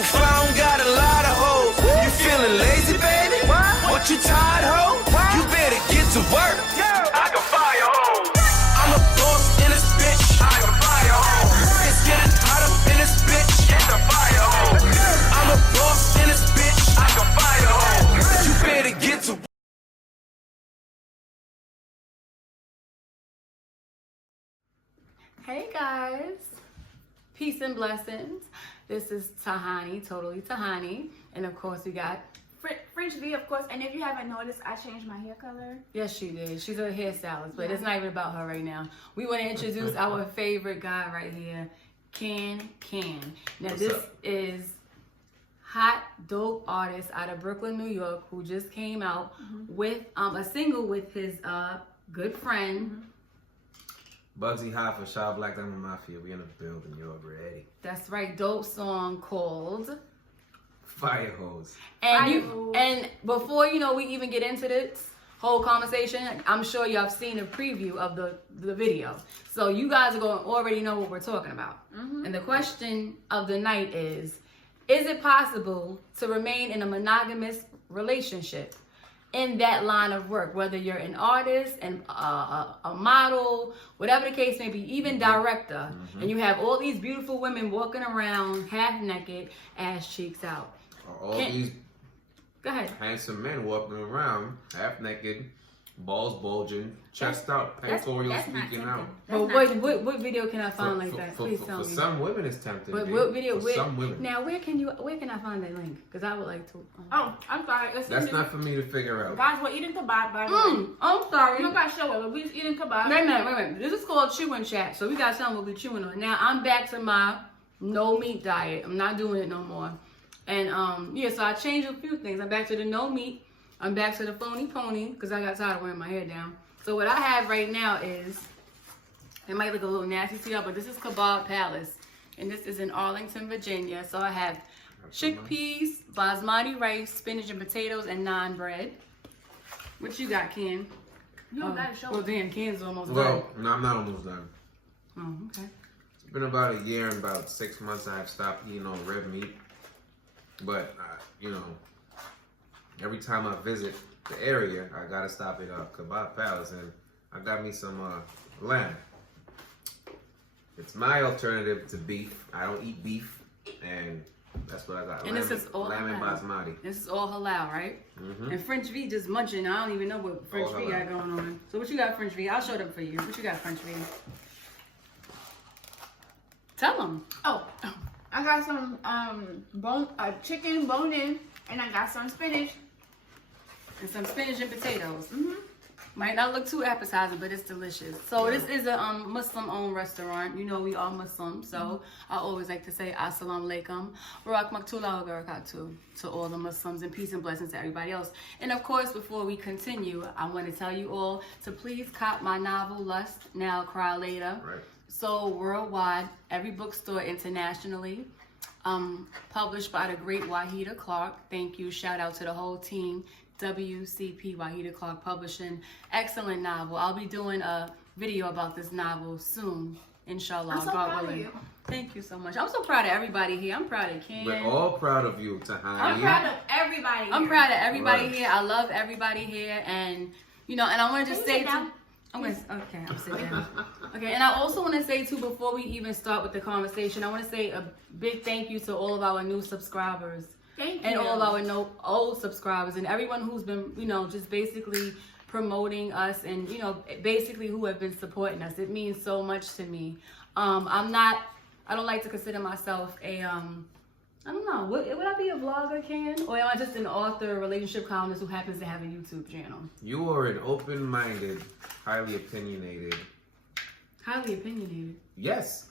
so far, got a lot of hoes. You feeling lazy, baby? What you tired, ho? You better get to work. I can fire hoes. I'm a boss in this bitch. I can fire hoes. It's getting hot up in this bitch. Get the fire hoes. I'm a boss in this bitch. I can fire hoes. You better get to work. Hey guys, peace and blessings. This is Tahani, totally Tahani, and of course we got French V, of course. And if you haven't noticed, I changed my hair color. yes, she did. She's a hairstylist, but it's not even about her right now. We want to introduce our favorite guy right here, CanN. Now this is hot, dope artist out of Brooklyn, New York, who just came out with a single with his good friend. Buggzy Hoffa, Shaw Black Diamond Mafia. We in the building, you already. That's right, dope song called Fire Hose. And before we even get into this whole conversation, I'm sure y'all have seen a preview of the video, so you guys are going to already know what we're talking about. And the question of the night is it possible to remain in a monogamous relationship in that line of work, whether you're an artist and a model, whatever the case may be, even director, and you have all these beautiful women walking around half naked, ass cheeks out. These Go ahead. handsome men walking around half naked, balls bulging, chest out, pectoral speaking out. But what video can I find like that? Please tell me. For some women, it's tempting. But what video? For some women. Now, where can I find that link? Because I would like to. Oh, I'm sorry. That's not for me to figure out. Guys, we're eating kebab, by the way. I'm sorry. You don't got to show it, but we're eating kebab. Wait a minute. This is called chewing chat, so we got something we'll be chewing on. Now, I'm back to my no meat diet. I'm not doing it no more. And so I changed a few things. I'm back to the no meat. I'm back to the phony pony because I got tired of wearing my hair down. So what I have right now is, it might look a little nasty to y'all, but this is Kebab Palace. And this is in Arlington, Virginia. So I have chickpeas, basmati rice, spinach and potatoes, and naan bread. What you got, Ken? You don't got to show Well, it. damn, Ken's almost done. Well, no, I'm not almost done. Oh, okay. It's been about a year and about 6 months I have stopped eating all red meat. But, every time I visit the area, I gotta stop at Kebab Palace, and I got me some lamb. It's my alternative to beef. I don't eat beef, and that's what I got. And this is all lamb and halal. basmati. This is all halal, right? And French V just munching. I don't even know what French All V halal. got going on. So what you got, French V? I'll show them for you. What you got, French V? Tell them. Oh, I got some chicken bone in, and I got some spinach. And some spinach and potatoes. Might not look too appetizing, but it's delicious. So this is a Muslim-owned restaurant. You know we are Muslim, so I always like to say Assalamu alaikum, Barak Maktullah wa barakatuh to all the Muslims, and peace and blessings to everybody else. And of course, before we continue, I want to tell you all to please cop my novel Lust Now, Cry Later. Right. Sold worldwide, every bookstore internationally. Published by the great Wahida Clark. Thank you. Shout out to the whole team. WCP Wahida Clark Publishing. Excellent novel. I'll be doing a video about this novel soon, inshallah. I'm so proud of you. Thank you so much. I'm so proud of everybody here. I'm proud of Ken. We're all proud of you, Tahani. I'm proud of everybody here. I'm proud of everybody Right. here. I love everybody here, and and I want to just Can you say sit down? I'm sitting down. Okay, and I also want to say too, before we even start with the conversation, I want to say a big thank you to all of our new subscribers. Thank And you. all our old subscribers and everyone who's been, just basically promoting us and, basically who have been supporting us. It means so much to me. I don't like to consider myself a, I don't know, would I be a vlogger, Ken? Or am I just an author, relationship columnist who happens to have a YouTube channel? You are an open-minded, highly opinionated. Highly opinionated. Yes.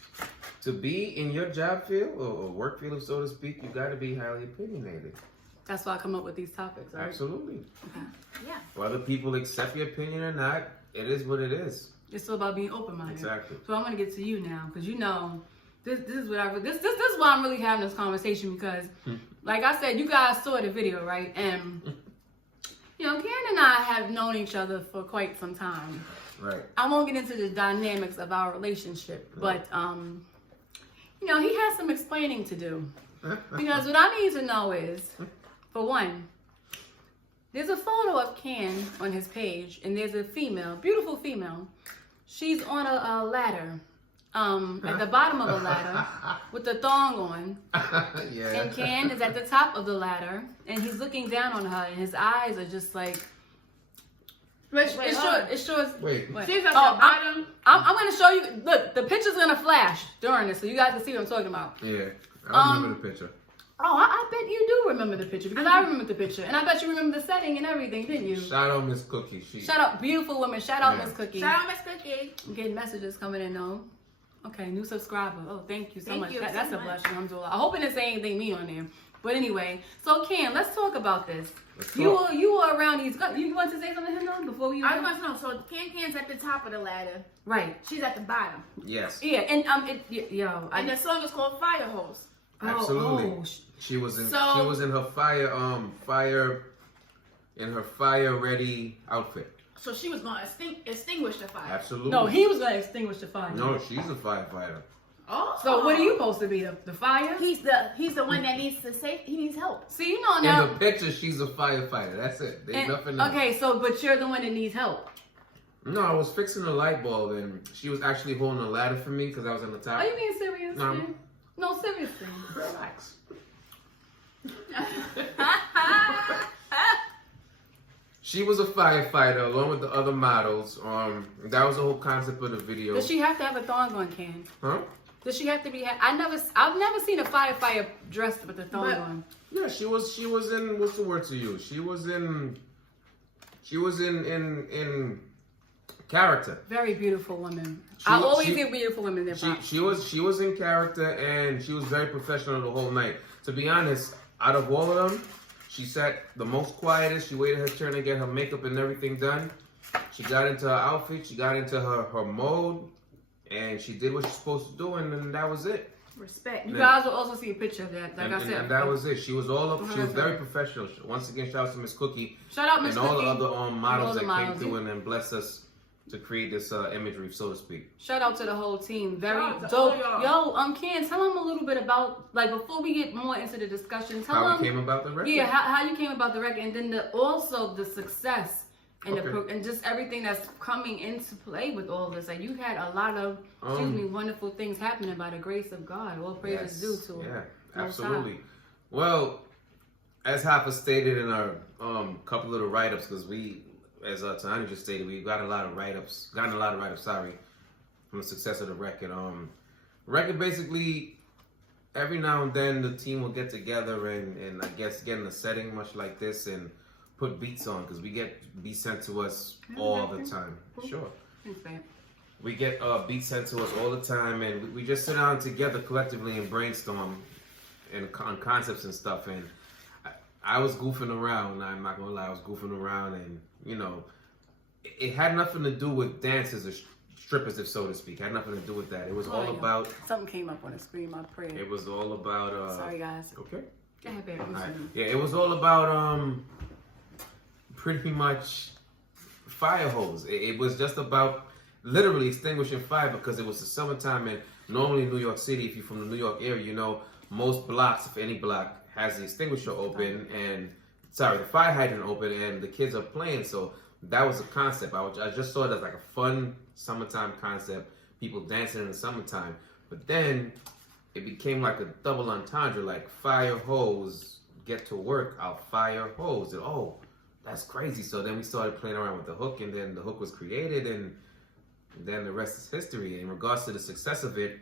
To be in your job field or work field, so to speak, you got to be highly opinionated. That's why I come up with these topics, right? Absolutely. Okay. Yeah. Whether people accept your opinion or not, it is what it is. It's all about being open-minded. Exactly. So I'm gonna get to you now, because this is what this is why I'm really having this conversation, because, like I said, you guys saw the video, right? And CanN and I have known each other for quite some time. Right. I won't get into the dynamics of our relationship, but he has some explaining to do. Because what I need to know is, for one, there's a photo of CanN on his page, and there's a female, beautiful female. She's on a ladder, at the bottom of the ladder, with the thong on. Yeah. And CanN is at the top of the ladder, and he's looking down on her, and his eyes are just like. It shows. Wait. She's at the bottom. I'm going to show you. Look, the picture's going to flash during this, so you guys can see what I'm talking about. Yeah. I remember the picture. Oh, I bet you do remember the picture, because I remember the picture, and I bet you remember the setting and everything, didn't you? Shout out Miss Cookie. Shout out, beautiful woman. Shout out Miss Cookie. Shout out Miss Cookie. I'm getting messages coming in though. Okay, new subscriber. Oh, thank you so much. You That's so a much. blessing. Alhamdulillah. I hope it didn't say anything me on there. But anyway, so CanN, let's talk about this. Let's You talk. were around these. You want to say something to him though before we? I want to know. So CanN's at the top of the ladder. Right. She's at the bottom. Yes. Yeah, and And the song is called Fire Hose. Absolutely. Oh, She was in her fire ready outfit. So she was going to extinguish the fire. Absolutely. no, he was gonna extinguish the fire. No, she's a firefighter. Oh. So what are you supposed to be? The fire? He's the one that needs to save. He needs help. See, you know now. In the picture, she's a firefighter. That's it. There's nothing else. Okay, so but you're the one that needs help. No, I was fixing a light bulb, and she was actually holding a ladder for me because I was on the top. Are you being serious? No. Man? No, seriously. Relax. She was a firefighter along with the other models. That was the whole concept of the video. Does she have to have a thong on, CanN? Huh? Does she have to be? I've never seen a firefighter dressed with a thong on. Yeah, she was in. What's the word to use? She was in character. Very beautiful woman. I always hear beautiful women in their She was in character, and she was very professional the whole night. To be honest, out of all of them, she sat the most quietest. She waited her turn to get her makeup and everything done. She got into her outfit. She got into her mode, and she did what she's supposed to do, and then that was it. Respect. You guys will also see a picture of that. Like I said, and that was it. She was all up. She was very professional. Once again, shout out to Miss Cookie. Shout out Miss and Cookie. all the other models that models, came through and then blessed us to create this imagery, so to speak. Shout out to the whole team. Very Shout out to dope. all Yo, CanN, tell them a little bit about, like, before we get more into the discussion, tell How them we came about the record. Yeah, how you came about the record, and then also the success and Okay. and just everything that's coming into play with all this. Like, you had a lot of wonderful things happening by the grace of God. All praise is due to it. Yeah, absolutely. Well, as Hoffa stated in our couple of the write-ups, because we, as Tahani just stated, we gotten a lot of write-ups, sorry, from the success of the record. Record basically, every now and then the team will get together and I guess get in a setting much like this and put beats on, because we get beats sent to us all the time. Sure. We get beats sent to us all the time, and we just sit down together collectively and brainstorm on concepts and stuff. And I was goofing around. I'm not gonna lie, I was goofing around, and you know, it had nothing to do with dances or strippers, if so to speak. It had nothing to do with that. It was all about. Something came up on the screen. My prayer. It was all about. Sorry, guys. Okay. Go ahead, baby. Right. Yeah, it was all about pretty much fire hose. It was just about literally extinguishing fire, because it was the summertime, and normally in New York City, if you're from the New York area, you know most blocks, if any block, has the extinguisher open the fire hydrant open, and the kids are playing. So that was the concept. I just saw it as like a fun summertime concept, people dancing in the summertime. But then it became like a double entendre, like fire hose, get to work, I'll fire hose. And that's crazy. So then we started playing around with the hook, and then the hook was created, and then the rest is history. In regards to the success of it,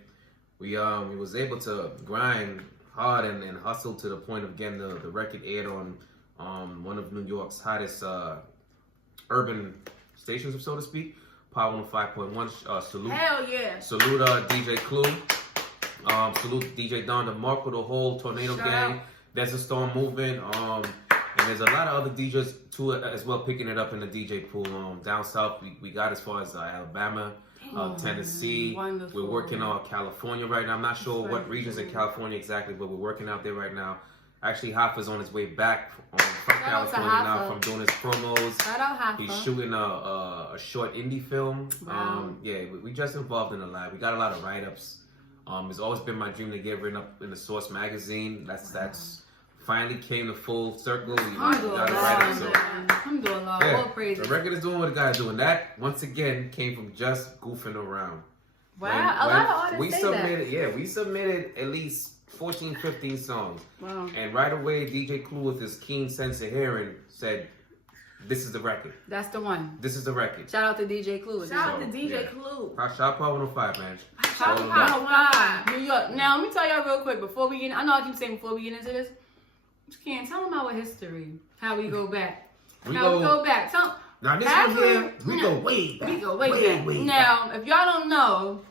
we was able to grind hard and hustle to the point of getting the record aired on one of New York's hottest urban stations, so to speak, Power 105.1. Salute. Hell yeah. Salute DJ Clue. Salute DJ Don DeMarco, the whole Tornado Gang. There's a Storm Movement. And there's a lot of other DJs too as well picking it up in the DJ pool. Down south, we got as far as Alabama, Tennessee. Wonderful. We're working on California right now. I'm not sure what regions in California exactly, but we're working out there right now. Actually, Hoffa's on his way back from California now from doing his promos. Shout out Hoffa. He's shooting a short indie film. Wow. We just involved in a lot. We got a lot of write-ups. It's always been my dream to get written up in the Source magazine. That's finally came to full circle. We got it right up, so. I'm doing a lot. Yeah, All praise. the record is doing what it got to do, and that once again came from just goofing around. Wow, a lot of artists we say submitted, yeah, we submitted at least 14, 15 songs. Wow. And right away, DJ Clue with his keen sense of hearing said, "This is the record. That's the one. This is the record." Shout out to DJ Clue. Shout out to DJ yeah. Clue. Shout out 105, man. Shout All out of them. 105. New York. Now, let me tell y'all real quick before we get. I know I keep saying before we get into this. Just can't tell them our history, how we go back, We how we go- go back. Tell. Now this After- one here, we go way back. We go way back. Now, if y'all don't know,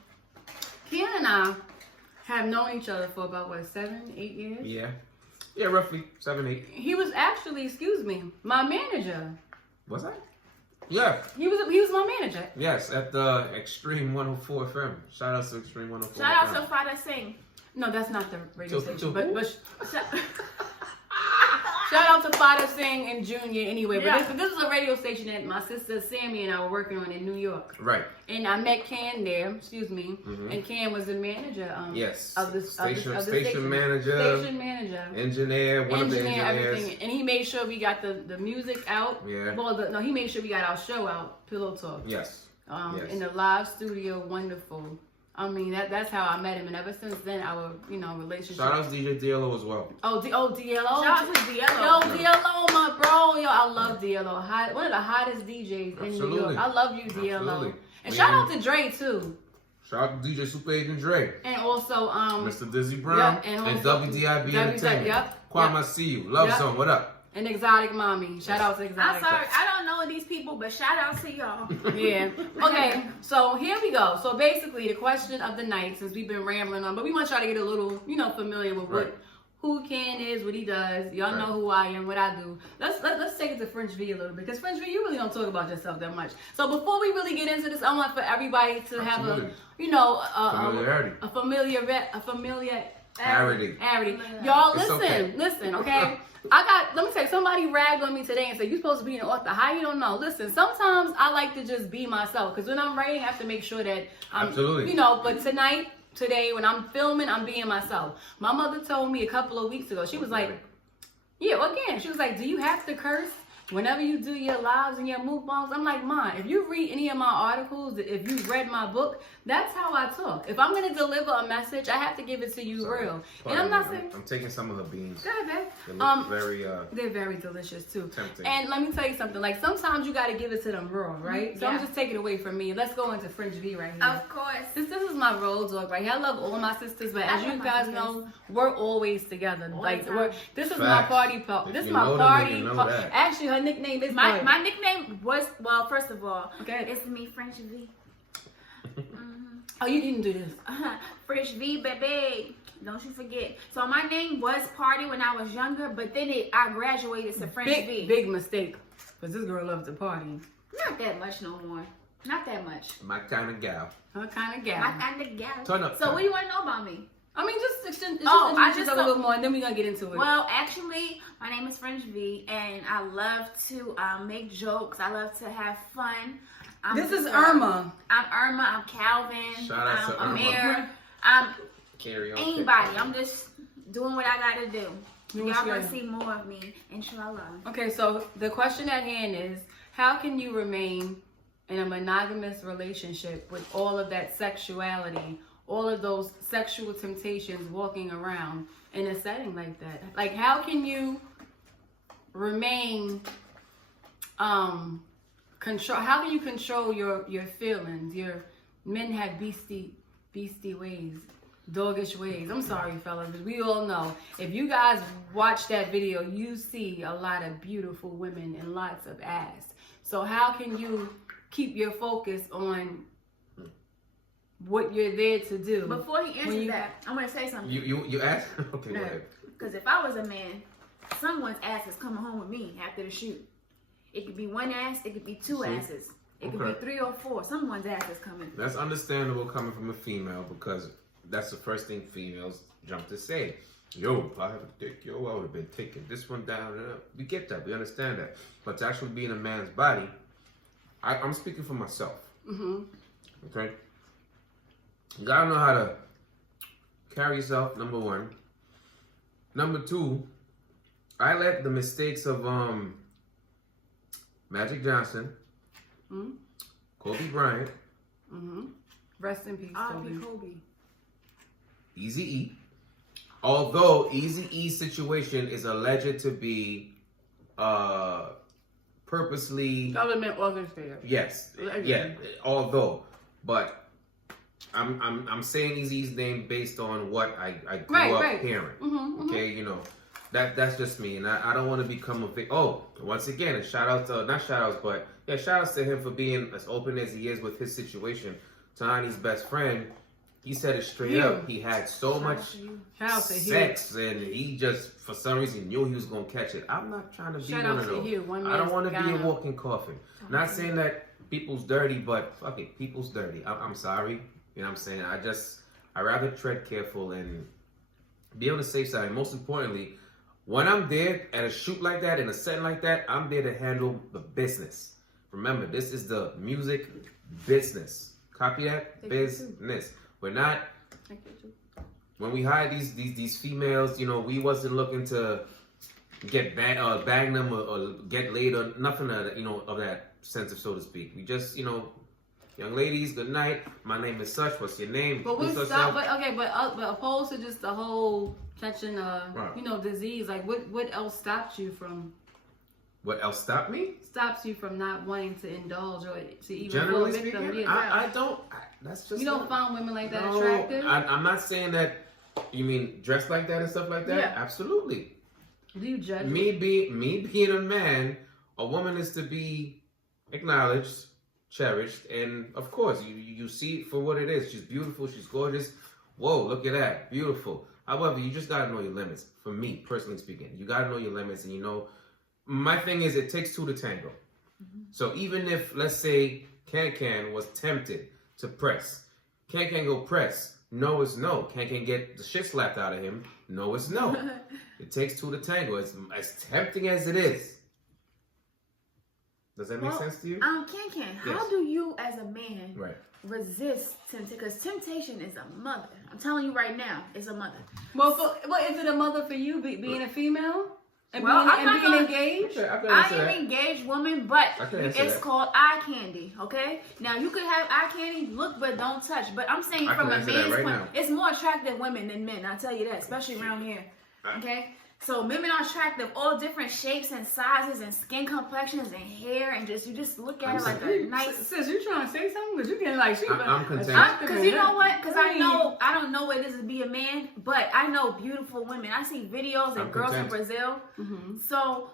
Ken and I have known each other for about what 7, 8 years. Yeah, roughly 7, 8. He was actually, excuse me, my manager. Was I? Yeah. He was my manager. Yes, at the Extreme 104 FM. Shout out to Extreme 104. Shout out to Fada Singh. No, that's not the radio So- station. so- But shout out to Fada Singh and Junior anyway. But Yeah. this is a radio station that my sister Sammy and I were working on in New York. Right. And I met CanN there, excuse me, Mhm. and CanN was the manager. Yes. Of the Station station manager. Station manager. Engineer, one of the Engineer, engineers. everything, and he made sure we got the music out. Yeah. Well, no, he made sure we got our show out, Pillow Talk. Yes. Yes. In the live studio, wonderful. I mean, that's how I met him, and ever since then, our relationship. Shout out to DJ DLO as well. DLO. Shout out to Yo, DLO. DLO, my bro. Yo, I love DLO. One of the hottest DJs in New Absolutely. York. I love you, DLO. Absolutely. And We shout ain't- out to Dre too. Shout out to DJ Super Agent Dre. And also Mr. Dizzy Brown. yeah, and and also- WDIB Entertainment. Yep. Kwame, Yep. I see you. Love Yep. Zone, what up? and Exotic Mommy. Shout out to I'm Exotic. sorry, I don't know these people, but shout out to y'all. Yeah. Okay. So here we go. So basically, the question of the night, since we've been rambling on, but we want y'all to get a little, familiar with Right. who CanN is, what he does. Y'all Right. know who I am, what I do. Let's take it to French V a little bit, because French V, you really don't talk about yourself that much. So before we really get into this, I want for everybody to have Absolutely. a Familiarity. a familiar. Parody. Y'all, It's okay. listen, okay? let me say, somebody ragged on me today and said, you supposed to be an author. How you don't know? Listen, sometimes I like to just be myself, because when I'm writing, I have to make sure that I'm, Absolutely. but today, when I'm filming, I'm being myself. My mother told me a couple of weeks ago, she was like, she was like, do you have to curse whenever you do your lives and your mukbangs? I'm like, Mom, if you read any of my articles, if you read my book, that's how I talk. If I'm going to deliver a message, I have to give it to you real. And I'm not saying... I'm taking some of the beans. Go ahead, They babe. look very They're very delicious too. tempting. And let me tell you something. Like, sometimes you got to give it to them raw, right? So I'm Yeah. just taking it away from me. Let's go into French V right here. Of course. This is my road dog right here. I love all my sisters, but as I you love my guys sisters. know, we're always together. All Like, the time. this is my Facts. party part. If This is you my know them, party. you know that. Actually, her nickname is My nickname was, well, first of all, Okay. it's me, French V. Oh, you didn't do this. Fresh V, baby. Don't you forget. So my name was Party when I was younger, but then I graduated to French V. Big mistake. Because this girl loves to party. Not that much no more. Not that much. My kind of gal. Her kind of gal. My kind of gal. Turn up, So turn. what do you want to know about me? I mean, just introduce I yourself just a don't- little more, and then we're going to get into it. Well, actually, my name is French V, and I love to make jokes. I love to have fun. This is Irma. I'm Irma. I'm Calvin. Shout out to I'm Irma. Amir. I'm Karaoke. anybody. I'm just doing what I got to do. Do what Y'all you gonna gotta- see more of me, inshallah. Okay, so the question at hand is, how can you remain in a monogamous relationship with all of that sexuality, all of those sexual temptations walking around in a setting like that? Like, how can you remain how can you control your feelings? Men have beastie ways, doggish ways. I'm sorry, fellas, but we all know. If you guys watch that video, you see a lot of beautiful women and lots of ass. So how can you keep your focus on what you're there to do? Before he When answers you- that, I'm gonna say something. You asked? Okay, go ahead. Because if I was a man, someone's ass is coming home with me after the shoot. It could be one ass, it could be two See? asses. It could Okay. be 3 or 4. Someone's ass is coming. That's understandable coming from a female, because that's the first thing females jump to say. Yo, if I have a dick, I would have been taking this one down. We get that, we understand that. But to actually be in a man's body, I'm speaking for myself. Mm-hmm. Okay? You gotta know how to carry yourself, number one. Number two, I let the mistakes of Magic Johnson, Kobe Bryant, Rest in peace, Kobe. Eazy-E. Although Eazy-E's situation is alleged to be purposely Government orchestrated. Yes. Yeah. Although, but I'm saying Eazy's name based on what I grew up hearing. Okay, you know, that's just me, and I don't want to become a big. Oh, once again, a shout out to not shout outs, but yeah, shout outs to him for being as open as he is with his situation. Tahani's best friend, he said it straight up. He had so much sex, and he just for some reason knew he was gonna catch it. I'm not trying to be one of those. I don't want to be a walking coffin. Not saying that people's dirty, but fuck it, people's dirty. I'm sorry. You know what I'm saying? I rather tread careful and be on the safe side. And most importantly, when I'm there at a shoot like that, in a setting like that, I'm there to handle the business. Remember, this is the music business. Copy that? Business. We're not. When we hired these females, you know, we wasn't looking to get bang them or get laid or nothing of that, you know, of that sense of, so to speak. We just, you know, young ladies, good night. My name is such. What's your name? But but opposed to just the whole catching you know, disease, like what else stops you from? What else stopped me? Stops you from not wanting to indulge or to even generally go victim. Speaking, I don't. That's just you don't find women like that attractive. I'm not saying that. You mean dressed like that and stuff like that? Yeah. Absolutely. Do you judge me being a man? A woman is to be acknowledged, cherished, and of course, you see it for what it is. She's beautiful. She's gorgeous. Whoa, look at that, beautiful. However, you just gotta know your limits. For me, personally speaking, you gotta know your limits, and you know. My thing is, it takes two to tango. So even if, let's say, CanN was tempted to press, CanN go press. No is no. CanN get the shit slapped out of him. No is no. It takes two to tango. It's as tempting as it is. Does that make sense to you? CanN, how do you as a man resist temptation? Because temptation is a mother. I'm telling you right now, it's a mother. Well, is it a mother for you being a female? And being engaged? I am an engaged woman, but it's called eye candy, okay? Now, you could have eye candy, look but don't touch. But I'm saying from a man's point, it's more attractive women than men, I'll tell you that, especially around here, okay? So women are attractive, all different shapes and sizes and skin complexions and hair, and you just look at it like a nice. Sis, you trying to say something? Because you getting like I'm content. Because you know what? Because I don't know what it is to be a man, but I know beautiful women. I see videos of girls in Brazil. So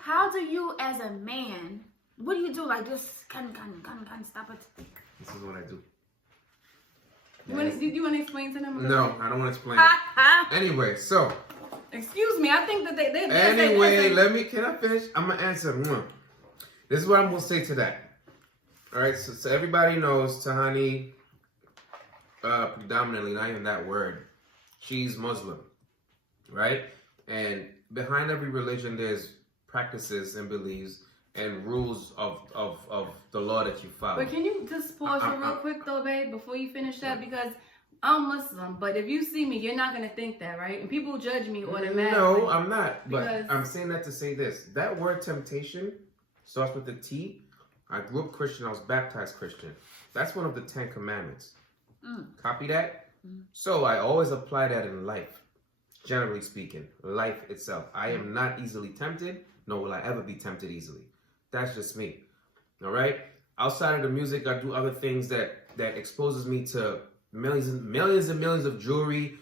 how do you as a man? What do you do? Like just kind of stop it. This is what I do. Do you want to explain to them? No, I don't want to explain. Anyway, so. Excuse me, I think that they anyway, can I finish? I'm going to answer. This is what I'm going to say to that. All right, so everybody knows Tahani, predominantly, not even that word, she's Muslim, right? And behind every religion, there's practices and beliefs and rules of the law that you follow. But can you just pause real quick, though, babe, before you finish that? Because I'm Muslim, but if you see me, you're not going to think that, right? And people judge me automatically. No, I'm not. But I'm saying that to say this. That word temptation starts with the T. I grew up Christian. I was baptized Christian. That's one of the 10 Commandments. Copy that? So I always apply that in life. Generally speaking, life itself. I am not easily tempted, nor will I ever be tempted easily. That's just me. All right? Outside of the music, I do other things that exposes me to millions and millions of jewelry,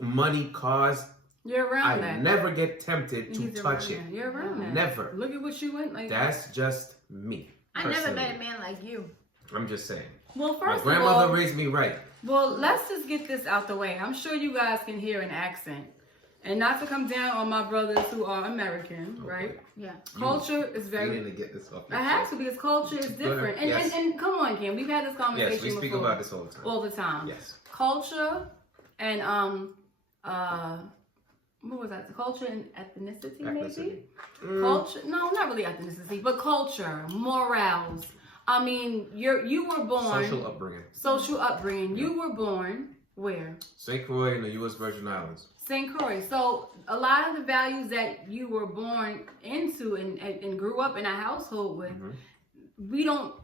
money, cars. You're around that. I never get tempted to touch it. You're around that. Never. Look at what you went like. That's just me. I never met a man like you. I'm just saying. Well, first my grandmother raised me right. Well, let's just get this out the way. I'm sure you guys can hear an accent. And not to come down on my brothers who are American, right? Yeah. Culture is very. You need to get this off. I have to because culture is different. And come on, Kim, we've had this conversation before. Yes, we speak about this all the time. All the time. Yes. Culture and what was that? Culture and ethnicity, maybe? Culture, no, not really ethnicity, but culture, morals. I mean, you were born. Social upbringing. Social upbringing. You were born Where? St. Croix in the U.S. Virgin Islands. St. Croix. So a lot of the values that you were born into and grew up in a household with, we don't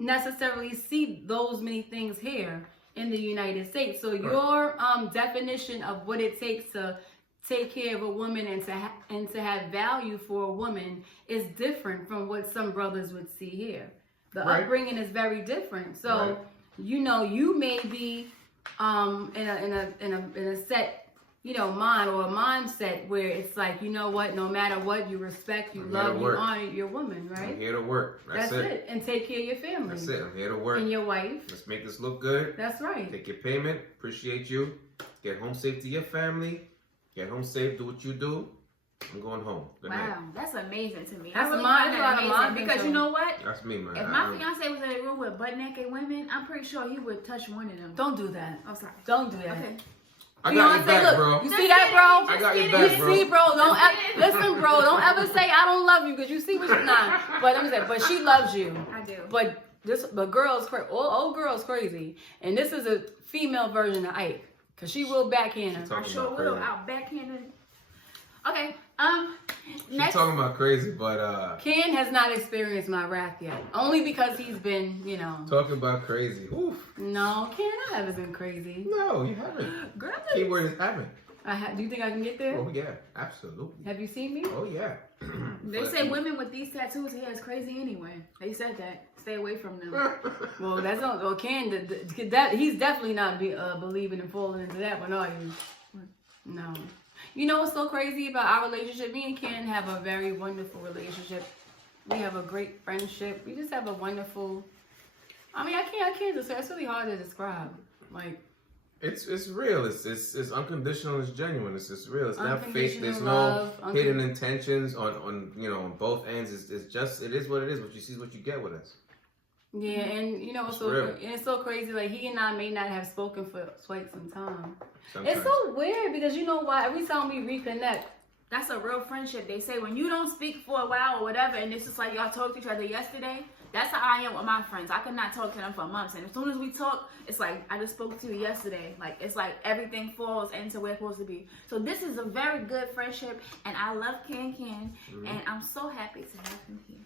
necessarily see those many things here in the United States. So your definition of what it takes to take care of a woman and to have value for a woman is different from what some brothers would see here. The upbringing is very different. So you know, you may be in a set, you know, mind or a mindset where it's like, you know what, no matter what, you respect, you love, you honor your woman, right? I'm here to work. That's it. And take care of your family. That's it. I'm here to work. And your wife. Let's make this look good. That's right. Take your payment. Appreciate you. Get home safe to your family. Get home safe. Do what you do. I'm going home. Good night. That's amazing to me. That's I really find that amazing because you know what? That's me, man. If my fiance was in a room with butt naked women, I'm pretty sure he would touch one of them. Don't do that. I'm sorry. Don't do that. Okay. I got your back, look, bro. You see that, bro? I got your back, bro. You see, bro? Listen, bro. Don't ever say I don't love you because you see what you're not. But I'm saying, but she loves you. I do. But girls, old girls crazy, and this is a female version of Ike because she will backhand her. I sure will. I'll backhand her. Okay. She's talking about crazy, but Ken has not experienced my wrath yet. Only because he's been, you know. Talking about crazy. Oof. No, Ken, I haven't been crazy. No, you haven't. Girl, Keyword is haven't. Do you think I can get there? Oh yeah, absolutely. Have you seen me? Oh yeah. They say women with these tattoos here is crazy anyway. They said that. Stay away from them. Well, that's not. Well, Ken, that he's definitely not believing and falling into that one, are you? No. You know what's so crazy about our relationship? Me and Ken have a very wonderful relationship. We have a great friendship. We just have a wonderful. I mean, I can't just say it's really hard to describe. Like, it's real. It's unconditional. It's genuine. It's real. It's not fake. There's love, no hidden intentions on you know on both ends. It's just it is what it is. What you see is what you get with us. Yeah, and you know it's so crazy. Like he and I may not have spoken for quite some time. Sometimes. It's so weird because you know why? Every time we reconnect, that's a real friendship. They say when you don't speak for a while or whatever, and it's just like y'all talked to each other yesterday. That's how I am with my friends. I could not talk to them for months, and as soon as we talk, it's like I just spoke to you yesterday. Like it's like everything falls into where it's supposed to be. So this is a very good friendship, and I love CanN CanN, and I'm so happy to have him here.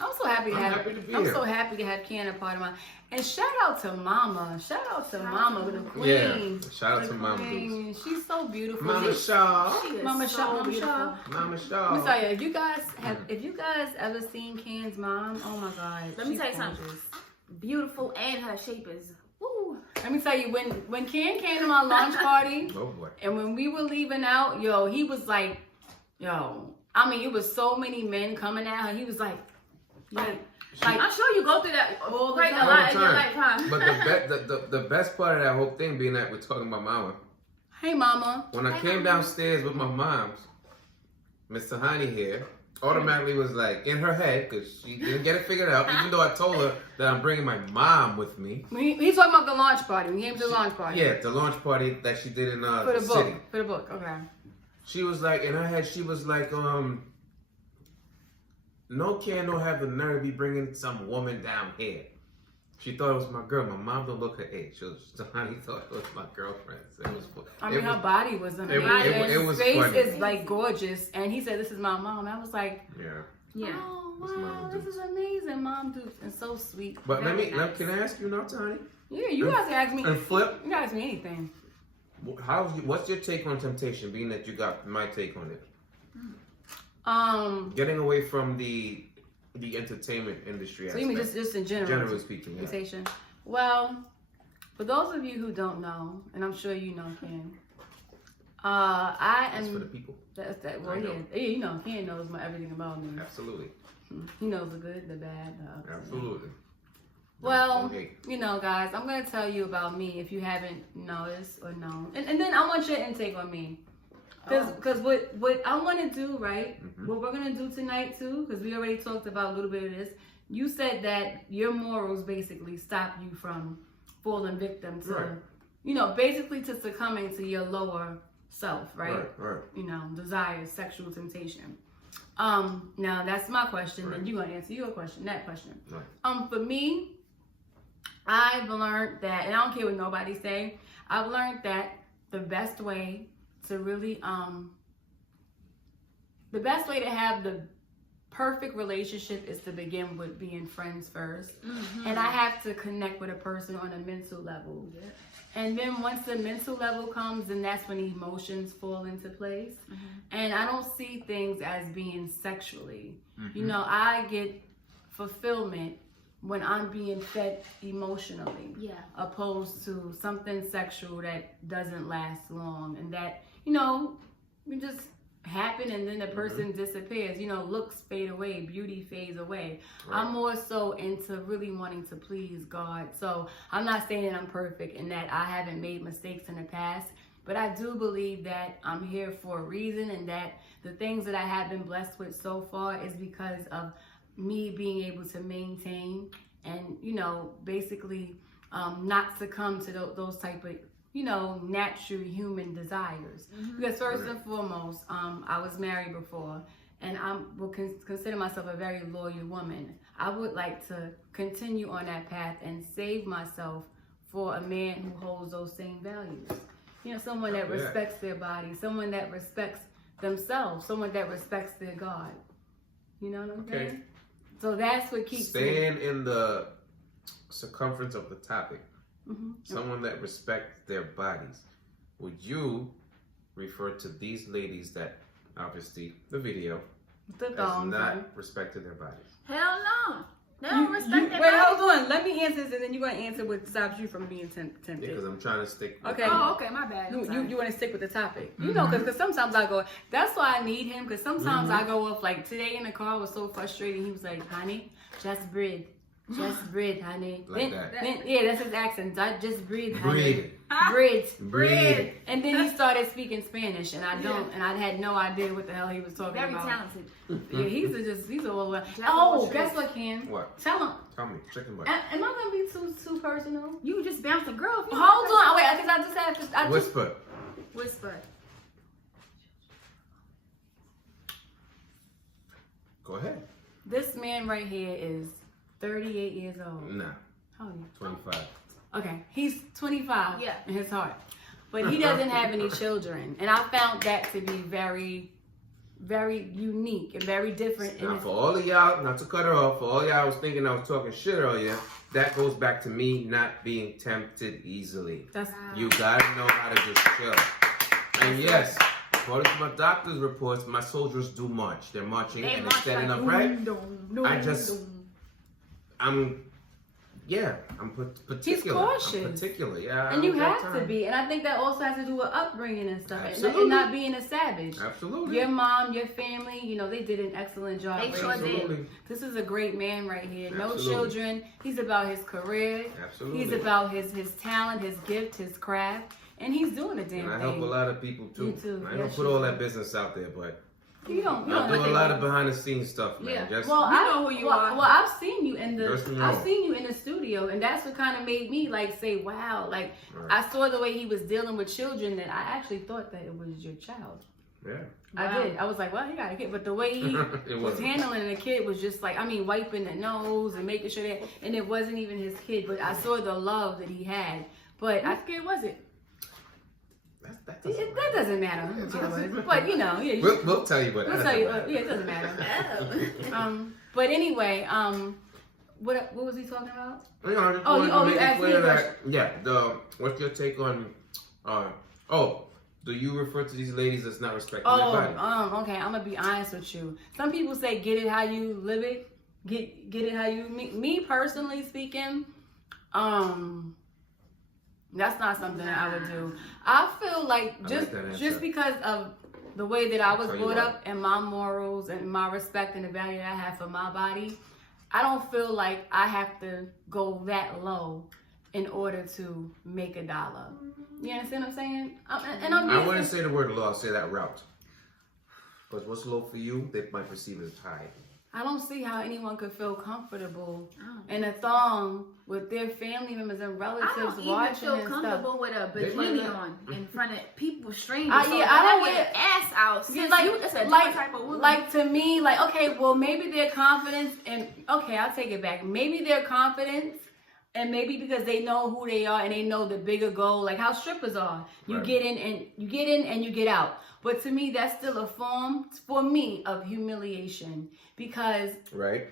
I'm so happy to have CanN a part of mine. And shout out to Mama. Shout out to Mama, the queen. Yeah. Shout out to Mama. She's so beautiful. Mama Shaw. Mama Shaw. Mama Shaw. Let me tell you, if you guys ever seen CanN's mom, oh my God. Let me tell you something. Beautiful, and her shape is woo. Let me tell you, when CanN came to my launch party, oh boy. And when we were leaving out, yo, he was like, I mean, it was so many men coming at her. He was like I'm sure you go through that all the time. A lot in your lifetime. But the best part of that whole thing being that we're talking about Mama. Hey, Mama. When I came downstairs with my moms, Mr. Honey here automatically was like in her head because she didn't get it figured out. Even though I told her that I'm bringing my mom with me. He's talking about the launch party. We came to the launch party. Yeah, the launch party that she did in for the book. city. For the book. Okay. She was like in her head. She was like no CanN don't have the nerve to be bringing some woman down here. She thought it was my girl. My mom don't look her age. She thought it was my girlfriend. Her body was amazing. It was face funny. is like gorgeous. And he said, "This is my mom." I was like, yeah. Oh wow, this is amazing, Mom Dukes, and so sweet. But can I ask you now, Tony? Yeah, you guys can ask me. And Flip, you can ask me anything. What's your take on temptation? Being that you got my take on it. Getting away from the entertainment industry. So you mean just in general? Generally speaking, yeah. Temptation. Well, for those of you who don't know, and I'm sure you know CanN, I am. That's for the people. Well, yeah, you know, CanN knows everything about me. Absolutely. He knows the good, the bad, the ups. Absolutely. Well, you know, guys, I'm gonna tell you about me if you haven't noticed or known, and then I want your intake on me. Because what I want to do, right, what we're going to do tonight, too, because we already talked about a little bit of this, you said that your morals basically stop you from falling victim to, you know, basically to succumbing to your lower self, right? Right. You know, desire, sexual temptation. Now, that's my question, and you're going to answer your question, that question. Right. For me, I've learned that, and I don't care what nobody say, I've learned that the best way to really, the best way to have the perfect relationship is to begin with being friends first. Mm-hmm. And I have to connect with a person on a mental level. Yeah. And then once the mental level comes, then that's when emotions fall into place. Mm-hmm. And I don't see things as being sexually. Mm-hmm. You know, I get fulfillment when I'm being fed emotionally, opposed to something sexual that doesn't last long and that, you know, we just happen and then the person disappears. You know, looks fade away, beauty fades away. Right. I'm more so into really wanting to please God. So I'm not saying that I'm perfect and that I haven't made mistakes in the past, but I do believe that I'm here for a reason and that the things that I have been blessed with so far is because of me being able to maintain and, you know, basically not succumb to those type of, you know, natural human desires. Mm-hmm. Because first and foremost, I was married before and I will consider myself a very loyal woman. I would like to continue on that path and save myself for a man who holds those same values. You know, someone that respects their body, someone that respects themselves, someone that respects their God. You know what I'm saying? So that's what keeps staying in the circumference of the topic. Mm-hmm. Someone that respects their bodies. Would you refer to these ladies that obviously the video as not respecting their bodies? Hell no. They don't respect their bodies. Wait, hold on. Let me answer this and then you're going to answer what stops you from being tempted. Because I'm trying to stick with okay, my bad. You want to stick with the topic. You know, because sometimes I go, that's why I need him, because sometimes I go off, like today in the car I was so frustrated. He was like, honey, just breathe. Just breathe, honey. Like that. Yeah, that's his accent. Just breathe, honey. Breathe. And then he started speaking Spanish, and I had no idea what the hell he was talking about. Very talented. Yeah, he's all. Oh, guess what, Ken? What? Tell him. Tell me, chicken butt. Am I gonna be too personal? You just bounced a girl. Hold on, wait, because I just have to. Whisper. Go ahead. This man right here is 38 years old. Nah. How old are you? 25. Okay, he's 25 in his heart. But he doesn't have any children. And I found that to be very, very unique and very different. Now, for all of y'all, not to cut her off, for all y'all was thinking I was talking shit earlier, that goes back to me not being tempted easily. You gotta know how to just chill. And yes, according to my doctor's reports, my soldiers do march. They're marching and they're standing upright. I'm particular. He's cautious. I'm particular, yeah. And you have to be. And I think that also has to do with upbringing and stuff. And not being a savage. Absolutely. Your mom, your family, you know, they did an excellent job. They sure did. This is a great man right here. No children. He's about his career. Absolutely. He's about his talent, his gift, his craft. And he's doing a damn thing. And I help a lot of people too. You too. I don't put all that business out there, but you don't I do a lot of behind the scenes stuff, man. Yeah. Just, I know who you are. Well, I've seen you in the studio, and that's what kind of made me like say, wow. Like I saw the way he was dealing with children that I actually thought that it was your child. Yeah. I did. I was like, well, he got a kid, but the way he was handling the kid was just like, I mean, wiping the nose and making sure that, and it wasn't even his kid, but I saw the love that he had. But whose kid was it? That doesn't matter. But you know, we'll tell you what. We'll tell you. Yeah, it doesn't matter. But anyway, what was he talking about? You asked me that. What's your take on? Do you refer to these ladies as not respecting their body? Okay. I'm gonna be honest with you. Some people say, "Get it how you live it. Get it how you." Me personally speaking, that's not something that I would do. I feel like just because of the way that I was brought up and my morals and my respect and the value that I have for my body, I don't feel like I have to go that low in order to make $1. You understand what I'm saying? I wouldn't say the word low, I'll say that route. Because what's low for you, they might perceive as high. I don't see how anyone could feel comfortable in a thong with their family members and relatives watching. I don't even feel comfortable with a bikini on in front of people, strangers. I don't wear ass out. It's a different type of woman. Like to me, like okay, well maybe their confidence and okay, I'll take it back. Maybe their confidence And maybe because they know who they are and they know the bigger goal, like how strippers are. You get in and you get out. But to me, that's still a form, for me, of humiliation. Because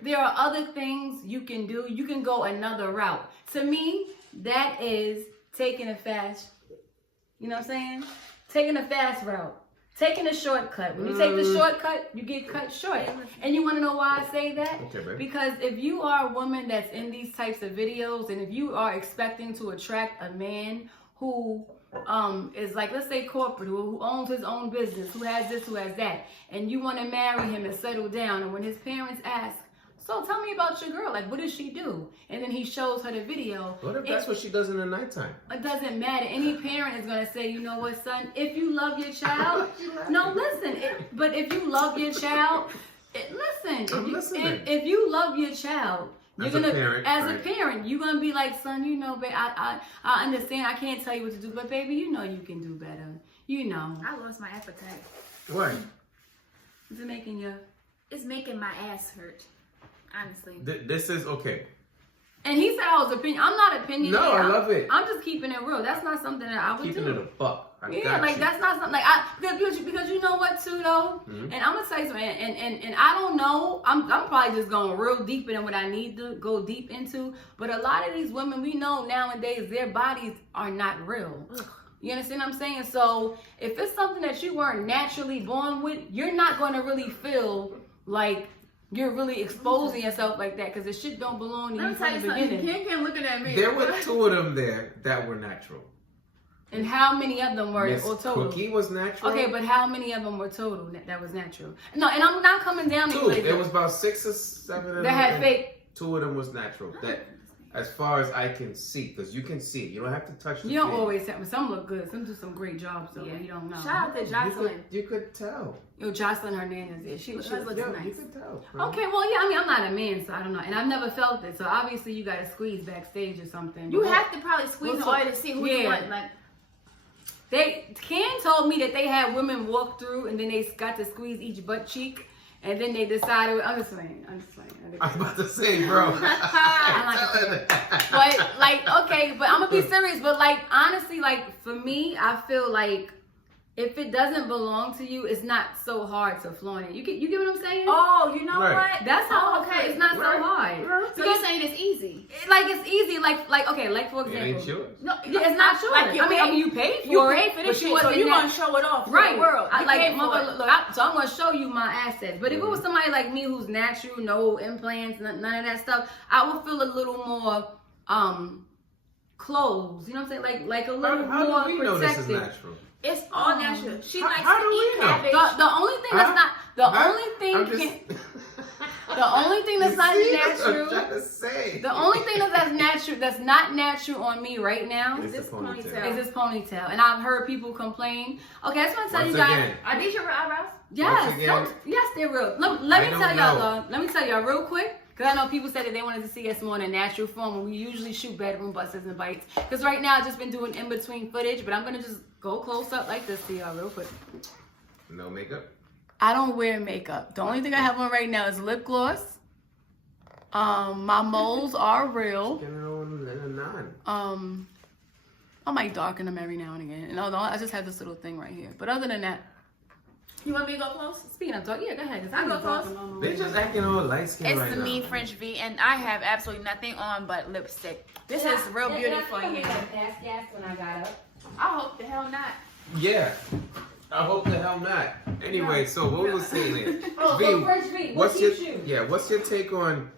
there are other things you can do. You can go another route. To me, that is taking a fast, you know what I'm saying? Taking a fast route. Taking a shortcut. When you take the shortcut, you get cut short. And you want to know why I say that? Okay, babe. Because if you are a woman that's in these types of videos, and if you are expecting to attract a man who is like, let's say corporate, who owns his own business, who has this, who has that, and you want to marry him and settle down, and when his parents ask, so tell me about your girl, like what does she do? And then he shows her the video. What if that's what she does in the nighttime? It doesn't matter. Any parent is going to say, you know what, son, if you love your child, no, listen, but if you love your child, listen, if you love your child, you're gonna, as a parent, you're gonna be like, son, you know, babe, I understand, I can't tell you what to do, but baby, you know you can do better. You know. I lost my appetite. What? Is it making you? It's making my ass hurt. Honestly. This is okay. And he said I was opinion. I'm not opinionated. No, I love it. I'm just keeping it real. That's not something that I would do. Keeping it a buck. That's not something like because you know what too though, and I'm gonna tell you something, and I don't know. I'm probably just going real deeper than what I need to go deep into. But a lot of these women we know nowadays, their bodies are not real. You understand what I'm saying? So if it's something that you weren't naturally born with, you're not going to really feel like you're really exposing yourself like that, because the shit don't belong to you from the beginning. CanN looking at me. There were 2 of them there that were natural. And how many of them were total? Cookie was natural. Okay, but how many of them were total that was natural? No, and I'm not coming down to 2. There was about 6 or 7 of them that had fake. 2 of them was natural. That, as far as I can see, because you can see, you don't have to touch the You don't thing. always have, some look good. Some do some great jobs though. Yeah. You don't know. Shout out to Jocelyn. You could tell. Yo, Jocelyn Hernandez. Yeah, she looks nice. You could tell. Bro. Okay, well, yeah. I mean, I'm not a man, so I don't know, and I've never felt it. So obviously, you got to squeeze backstage or something. You have to probably squeeze in order to see who you want. Like. CanN told me that they had women walk through and then they got to squeeze each butt cheek and then they decided. I'm just playing. I'm about to say, bro. But like, okay, but I'm gonna be serious. But like, honestly, like for me, I feel like if it doesn't belong to you, it's not so hard to flaunt it. You get what I'm saying? Oh, you know what? That's how okay. It's not so hard. So you're saying it's easy? Like it's easy. Like okay. Like for example, it ain't yours. No, it's not yours. Like I mean, you paid for it. For this shit, so you gonna show it off to the world. So I'm gonna show you my assets. But if it was somebody like me who's natural, no implants, none of that stuff, I would feel a little more closed. You know what I'm saying? Like a little how more do we know protected. This is natural? It's all natural. She likes how to do eat we know? cabbage. The only thing that's not the only thing that's not natural. The only thing that's not natural on me right now is this ponytail. And I've heard people complain. Okay, I just want to tell you guys. Are these your eyebrows? Yes, yes, they're real. Let me tell y'all, Let me tell y'all real quick. Because I know people said that they wanted to see us more in a natural form when we usually shoot bedroom busts and bites. Because right now I've just been doing in-between footage, but I'm going to just go close up like this to y'all real quick. No makeup? I don't wear makeup. The only thing I have on right now is lip gloss. My moles are real. I might darken them every now and again. And I just have this little thing right here. But other than that, you want me to go close? Speaking of dark, yeah, go ahead. I go close. They're just acting all light skinned right now. It's the me French V, and I have absolutely nothing on but lipstick. This is real beautiful here. Yes, when I got up. I hope the hell not. Yeah. I hope the hell not. Anyway, so what was saying is, French V, what's your take on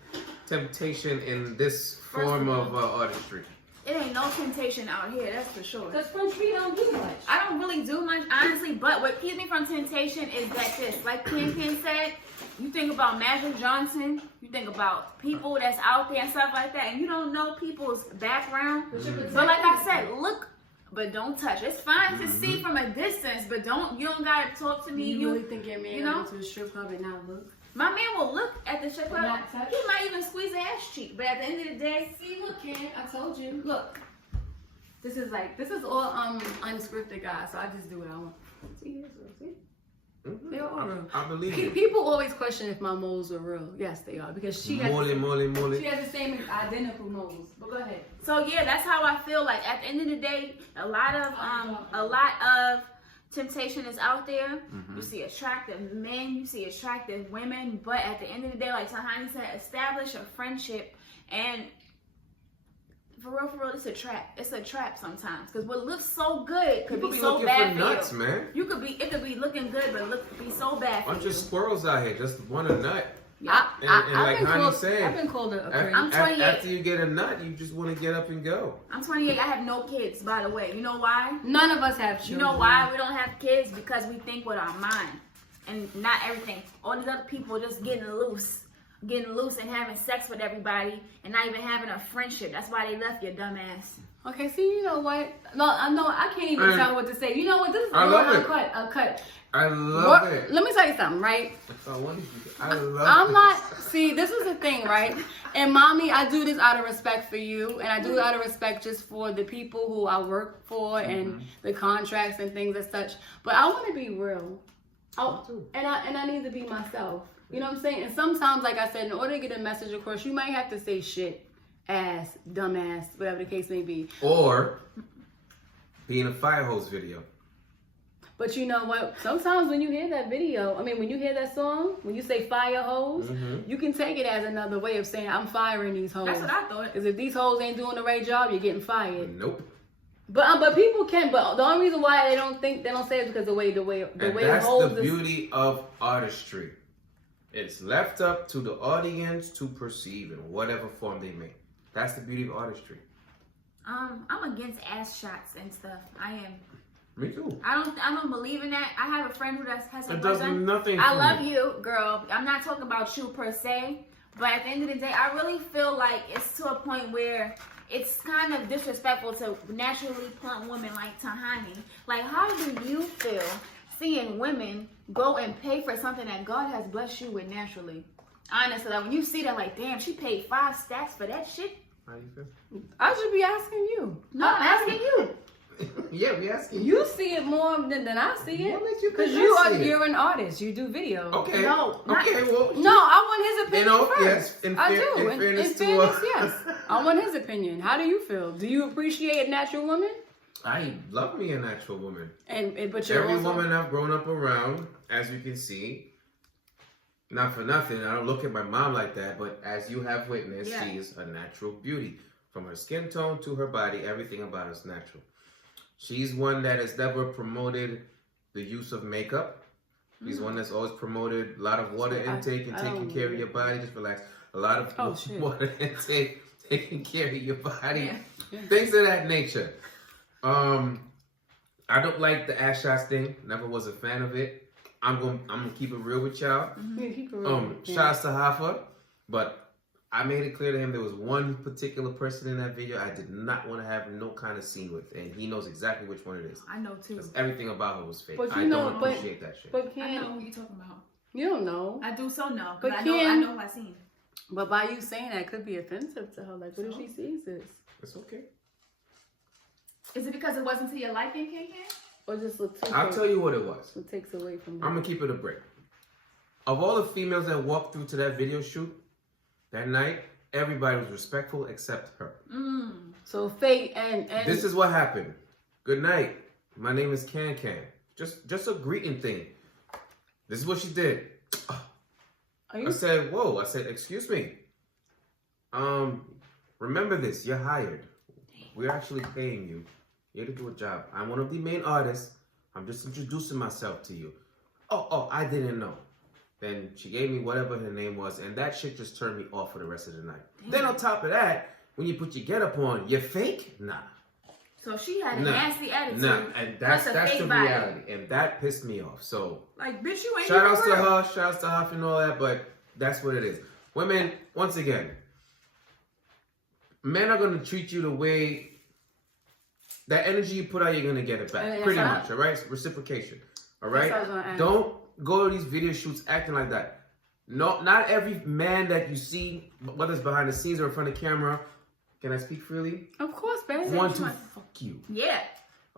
temptation in this form of artistry? It ain't no temptation out here, that's for sure. Because French V don't do much. I don't really do much, honestly, but what keeps me from temptation is that this, like CanN said, you think about Magic Johnson, you think about people that's out there and stuff like that, and you don't know people's background. But like I said, look, but don't touch. It's fine to see from a distance, but you don't gotta talk to me. You really think your man go to a strip club and not look? My man will look at the strip club. He might even squeeze the ass cheek. But at the end of the day, see, look, CanN, I told you. Look, this is all unscripted, guys. So I just do what I want. See. They are all real. I believe it. People always question if my moles are real. Yes, they are because she has. Mole. She has the same identical nose. But go ahead. So yeah, that's how I feel. Like at the end of the day, a lot of temptation is out there. Mm-hmm. You see attractive men, you see attractive women, but at the end of the day, like Tahani said, establish a friendship. And for real, it's a trap. It's a trap sometimes, because what looks so good could be so bad for nuts, you. Man. It could be looking good, but be so bad for you. Bunch of squirrels out here just want a nut. Yeah. And like Honey said, I've been called a crazy. I'm 28. After you get a nut, you just want to get up and go. I'm 28. I have no kids, by the way. You know why? None of us have children. You know why we don't have kids? Because we think with our mind, and not everything. All these other people just getting loose and having sex with everybody, and not even having a friendship. That's why they left your dumb ass. Okay, see, you know what? No, I can't even tell what to say. You know what? This is a cut. I love it. Let me tell you something, right? I love I'm not, see, this is the thing, right? And mommy, I do this out of respect for you, and I do it out of respect just for the people who I work for and the contracts and things as such. But I want to be real. And I need to be myself. You know what I'm saying? And sometimes, like I said, in order to get a message across, you might have to say shit, ass, dumbass, whatever the case may be. Or be in a fire hose video. But you know what? Sometimes when you hear that video, when you hear that song, when you say fire hoes, you can take it as another way of saying, I'm firing these hoes. That's what I thought. Because if these hoes ain't doing the right job, you're getting fired. Nope. But people can. But the only reason why they don't say it is because the way that's the beauty of artistry. It's left up to the audience to perceive in whatever form they make. That's the beauty of artistry. I'm against ass shots and stuff. I am. Me too. I don't believe in that. I have a friend who has a It does nothing. I love you, girl. I'm not talking about you per se, but at the end of the day, I really feel like it's to a point where it's kind of disrespectful to naturally plump women like Tahani. Like, how do you feel seeing women go and pay for something that God has blessed you with naturally? Honestly, like when you see that, like, damn, she paid 5 stacks for that shit. How do you feel? I should be asking you. No, I'm asking you. Yeah, we asking you. see it more than I see it. What makes you because you're an artist. You do video. Okay. No. Well. No, I want his opinion first. Yes. In fairness, yes. I want his opinion. How do you feel? Do you appreciate a natural woman? I love me a natural woman. But you're every also... woman I've grown up around, as you can see. Not for nothing, I don't look at my mom like that, but as you have witnessed, she is a natural beauty. From her skin tone to her body, everything about her is natural. She's one that has never promoted the use of makeup. She's one that's always promoted a lot of water intake and taking care of your body. Just relax. A lot of water intake, taking care of your body. Yeah. Things of that nature. I don't like the ass shots thing. Never was a fan of it. I'm gonna keep it real with y'all. Keep it real. Shouts to Hoffa, but I made it clear to him there was one particular person in that video I did not want to have no kind of scene with, and he knows exactly which one it is. I know too. Because everything about her was fake. But I don't appreciate that shit. But I know who you're talking about. You don't know. I do so know. But I know who I seen. But by you saying that, it could be offensive to her. Like, what if she sees this? It's okay. Is it because it wasn't to your liking, CanN? Or just look too I'll tell you what it was. It takes away from. I'm gonna keep it a break. Of all the females that walked through to that video shoot that night, everybody was respectful except her. So fake and this is what happened. Good night. My name is CanN. Just a greeting thing. This is what she did. I said, whoa. I said, excuse me. Remember this. You're hired. We're actually paying you. You're to do a job. I'm one of the main artists. I'm just introducing myself to you. Oh, I didn't know. Then she gave me whatever her name was, and that shit just turned me off for the rest of the night. Damn. Then on top of that, when you put your getup on, you're fake? Nah. So she had a nasty attitude. Nah, and that's the reality, and that pissed me off. So, like, bitch, you ain't shout outs to her, shout outs to Hoffa and all that, but that's what it is. Women, once again, men are gonna treat you the way that energy you put out, you're gonna get it back. Pretty much, all right? Reciprocation. All right? Don't go to these video shoots acting like that. No, not every man that you see, whether it's behind the scenes or in front of camera, can I speak freely? Of course, baby. Want to fuck you. Yeah.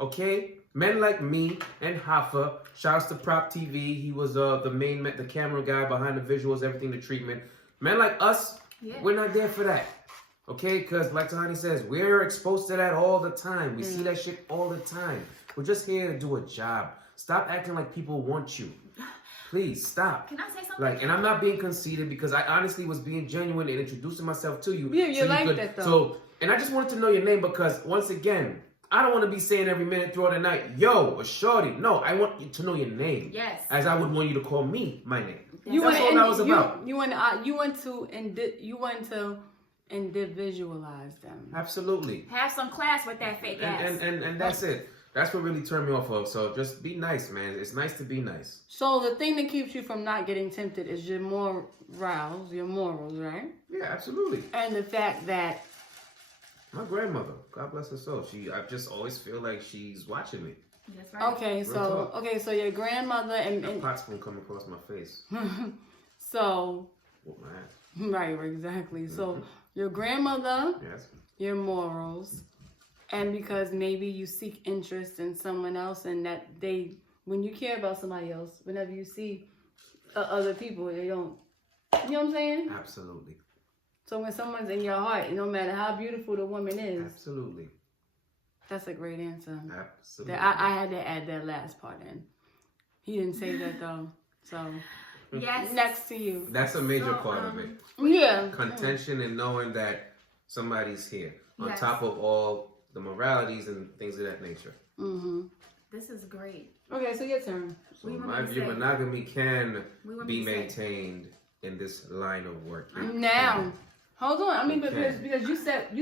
Okay? Men like me and Hoffa, shouts to Prop TV. He was the camera guy behind the visuals, everything, the treatment. Men like us, we're not there for that. Okay, because like Tahani says, we're exposed to that all the time. We see that shit all the time. We're just here to do a job. Stop acting like people want you. Please, stop. Can I say something? Like, and I'm not being conceited because I honestly was being genuine and introducing myself to you. Yeah, you like that though. So, and I just wanted to know your name because, once again, I don't want to be saying every minute throughout the night, yo, a shorty. No, I want you to know your name. Yes. As I would want you to call me my name. That's all that was about. You want to individualize them. Absolutely. Have some class with that fake ass. And that's it. That's what really turned me off of. So just be nice, man. It's nice to be nice. So the thing that keeps you from not getting tempted is your morals, right? Yeah, absolutely. And the fact that my grandmother, God bless her soul, I just always feel like she's watching me. That's right. So your grandmother and a pot spoon come across my face. So Whoop my ass. right, exactly. So your grandmother, Yes. your morals, and because maybe you seek interest in someone else, and that when you care about somebody else, whenever you see other people, they don't. You know what I'm saying? Absolutely. So when someone's in your heart, no matter how beautiful the woman is, Absolutely. that's a great answer. Absolutely. I had to add that last part in. He didn't say that though. So Yes. next to you. That's a major part of it. Yeah. Contention and knowing that somebody's here. On Yes. top of all the moralities and things of that nature. Mm-hmm. This is great. Okay, so your turn. So in my view, monogamy can want be me to say? maintained in this line of work. Now, hold on. I mean, Okay. because you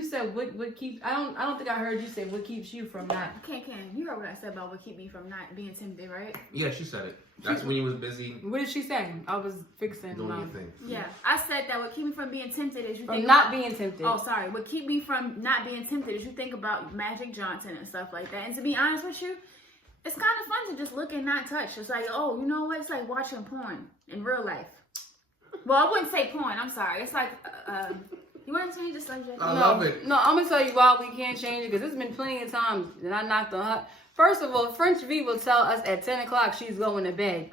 said what keeps. I don't think I heard you say what keeps you from not. CanN CanN, you heard what I said about what keep me from not being tempted, right? Yeah, she said it. That's when you was busy What did she say? I was fixing doing your my thing. Yeah. I said that what keep me from being tempted is you from think not about, being tempted. Oh, sorry. What keep me from not being tempted is you think about Magic Johnson and stuff like that. And to be honest with you, it's kind of fun to just look and not touch. It's like, oh, you know what? It's like watching porn in real life. Well, I wouldn't say porn. I'm sorry. It's like, you want to change the subject? I love it. No, I'm gonna tell you why we can't change it because there's been plenty of times that I knocked on her. First of all, French V will tell us at 10 o'clock she's going to bed.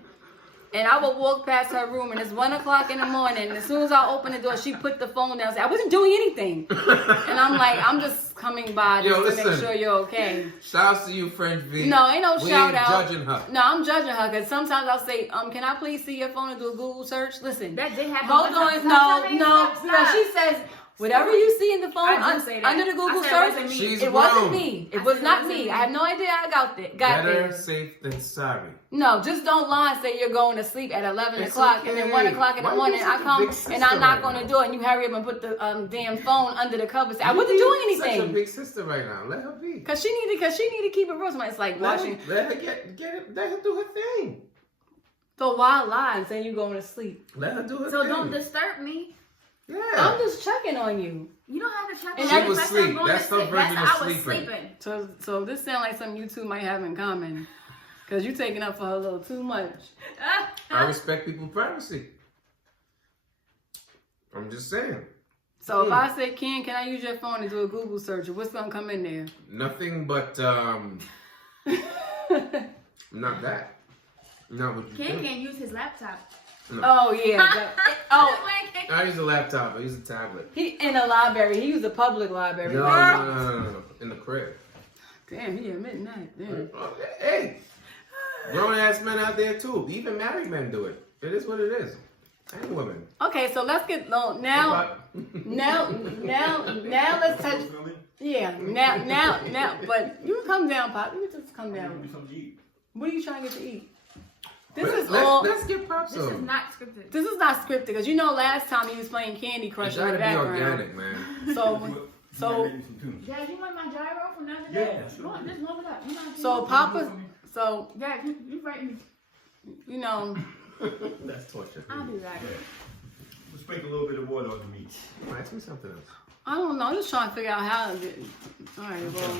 And I will walk past her room and it's 1 o'clock in the morning. And as soon as I open the door, she put the phone down and said, I wasn't doing anything. And I'm like, I'm just coming by just to make sure you're okay. Shouts to you, French V. No, ain't no shout ain't out. Judging her. No, I'm judging her because sometimes I'll say, can I please see your phone and do a Google search? Listen. That did happen. Hold on. No. She says, whatever you see in the phone under the Google search, She's wasn't grown. me. It was not me. I have no idea I got there. Better safe than sorry. No, just don't lie and say you're going to sleep at 11 o'clock and then 1 o'clock in the morning I come and I knock on the door and you hurry up and put the damn phone under the covers. I wasn't doing anything. Such a big sister right now. Let her be. Cause she need to keep it real. It's like watching. Let her get it. Let her do her thing. So why lie and say you're going to sleep? Let her do her thing. So don't disturb me. Yeah. I'm just checking on you. You don't have to check And on she me. was If I asleep. start going That's to her sleep, version of I was sleeping. So this sounds like something you two might have in common. Cause you taking up for her a little too much. I respect people's privacy. I'm just saying. So if I say, can I use your phone to do a Google search? What's gonna come in there? Nothing but not that. Not what you CanN think. can't use his laptop. No. Oh yeah. I use a laptop. I use a tablet. He in a library. He used a public library. No. In the crib. Damn, he admitting that. Damn. Hey, grown ass men out there too. Even married men do it. It is what it is. And women. Okay, so let's get now. Now let's touch. Yeah, now. But you can come down, Pop. You can just come down. What are you trying to get to eat? Let's get Pop This is some. not scripted. This is not scripted because you know last time he was playing Candy Crush It's in the gotta be background. organic, man. So Dad, you want my gyro from the other Yeah, day? sure. Just warm it up. You know, so Papa. So Dad, you right me. you know. That's torture. I'll be right. We'll sprinkle a little bit of water on the meat. Ask me something else. I don't know. I'm just trying to figure out how to get. All right, well,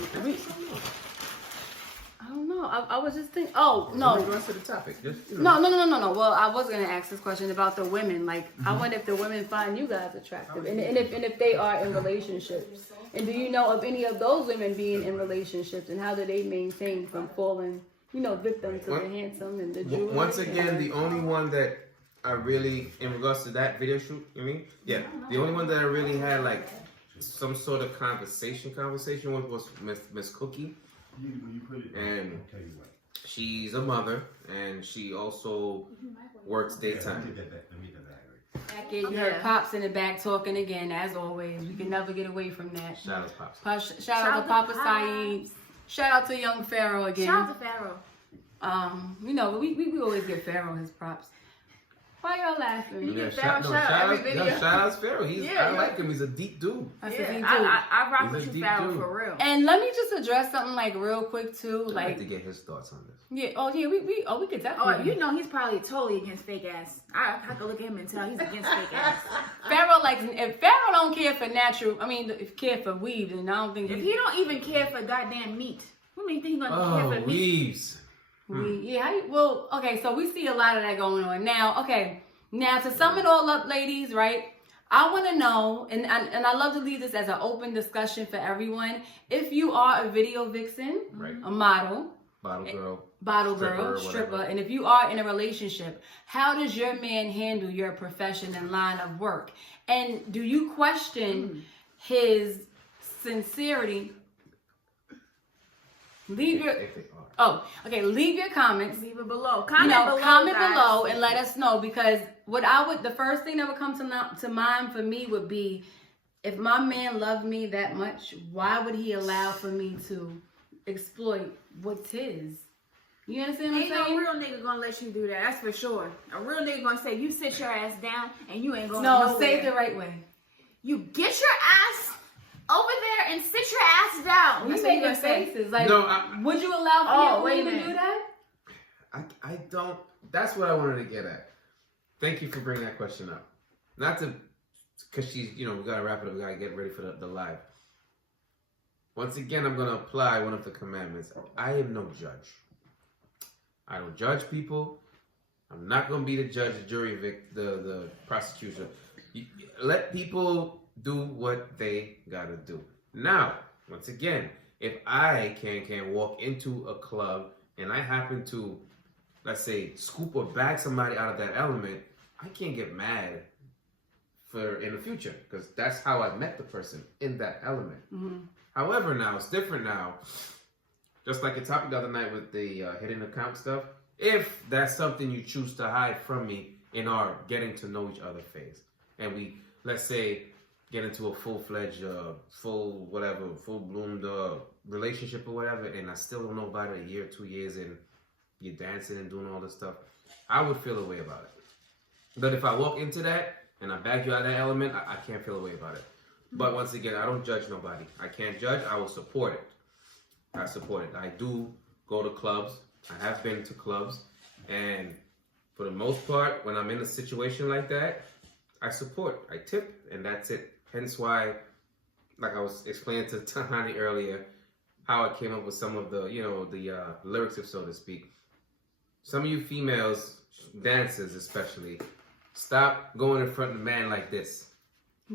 I don't know. I was just thinking. Oh no. Let me go to the topic. Just, you know. No. Well, I was gonna ask this question about the women. Like, I wonder if the women find you guys attractive, and if they are in relationships. And do you know of any of those women being in relationships, and how do they maintain from falling, victim to the handsome and the jewelry? Once again, the only one that I really, in regards to that video shoot, you mean? Yeah, the only one that I really had like some sort of conversation with Miss Cookie. You put it, and I'll tell you what. she's a mother, and she also works daytime. Let me get that back. Back in, you heard Pops in the back talking again, as always. We can never get away from that. Shout out to Pops. Shout out to Papa Saeed. Shout out to young Pharaoh again. Shout out to Pharaoh. You know, we always give Pharaoh his props. Why y'all laughing? Yeah, shout out every video. Shout out to Pharaoh. I like him. He's a deep dude. That's a deep dude. I rock He's a with you, deep Pharaoh, dude. for real. And let me just address something like real quick too. I'd Like like to get his thoughts on this. yeah, we could definitely. Oh, you know he's probably totally against fake ass. I could look at him and tell he's against fake ass. Pharaoh likes if Pharaoh don't care for natural, if care for weave, then I don't think If he don't even care for goddamn meat, what do you think he's gonna care for meat? Weaves. Well, okay, so we see a lot of that going on now. Okay, now to sum it all up, ladies, right? I want to know, and I love to leave this as an open discussion for everyone. If you are a video vixen, Right. a model, bottle girl, stripper, and if you are in a relationship, how does your man handle your profession and line of work? And do you question his sincerity? Leave your leave your comments. Leave it below. Comment below and let us know, because the first thing that would come to mind for me would be, if my man loved me that much, why would he allow for me to exploit what's his? You understand what I'm saying? Ain't no real nigga gonna let you do that. That's for sure. A real nigga gonna say, you sit your ass down and you ain't going nowhere. No, say it the right way. You get your ass over there and sit your ass down. You make your faces. Like, would you allow for him to do that? I don't. That's what I wanted to get at. Thank you for bringing that question up. Not to, because she's, we got to wrap it up. We got to get ready for the live. Once again, I'm going to apply one of the commandments. I am no judge. I don't judge people. I'm not going to be the judge, the jury, the prosecutor. Let people do what they got to do. Now, once again, if I can walk into a club and I happen to, let's say, scoop or bag somebody out of that element, I can't get mad in the future, because that's how I met the person, in that element. Mm-hmm. However, now it's different now. Just like the topic the other night with the hidden account stuff. If that's something you choose to hide from me in our getting to know each other phase, and we, let's say, get into a full-fledged, full-bloomed relationship or whatever, and I still don't know about it a year, 2 years, and you're dancing and doing all this stuff, I would feel a way about it. But if I walk into that and I back you out of that element, I can't feel a way about it. But once again, I don't judge nobody. I can't judge. I will support it. I support it. I do go to clubs. I have been to clubs. And for the most part, when I'm in a situation like that, I support. I tip, and that's it. Hence why, like I was explaining to Tahani earlier, how I came up with some of the, the lyrics, if so to speak. Some of you females, dancers especially, stop going in front of the man like this.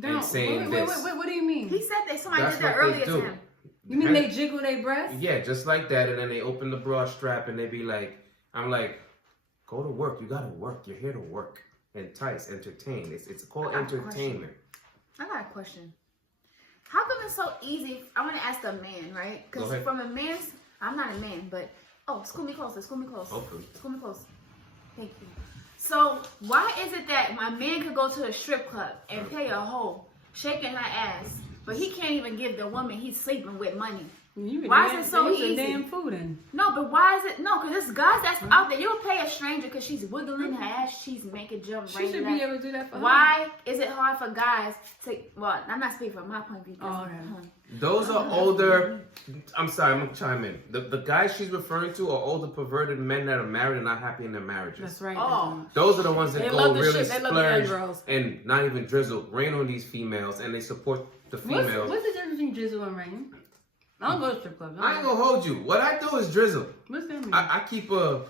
And saying wait, what do you mean? He said that somebody did that earlier to him. You mean they jiggle their breasts? Yeah, just like that, and then they open the bra strap and they be like, I'm like, go to work. You gotta work. You're here to work. Entice, entertain. It's called entertainment. I got a question. How come it's so easy? I want to ask a man, right? Because from a man's, I'm not a man, but school me closer. Hopefully. School me close. Thank you. So why is it that my man could go to a strip club and pay a hoe shaking her ass, but he can't even give the woman he's sleeping with money? Why is it so easy? Damn food in. No, but why is it? No, because there's guys that's out there. You'll pay a stranger because she's wiggling her ass, she's making jump right. She should be able to do that for her. Why is it hard for guys to? Well, I'm not speaking from my point of view. Those are older. I'm sorry, I'm gonna chime in. The guys she's referring to are older perverted men that are married and not happy in their marriages. That's right. Those are the ones that go really splurge girls. And not even drizzle, rain on these females, and they support the females. What's the difference between drizzle and rain? I don't go to strip clubs. I ain't gonna hold you. What I do is drizzle. What's that mean? I keep a...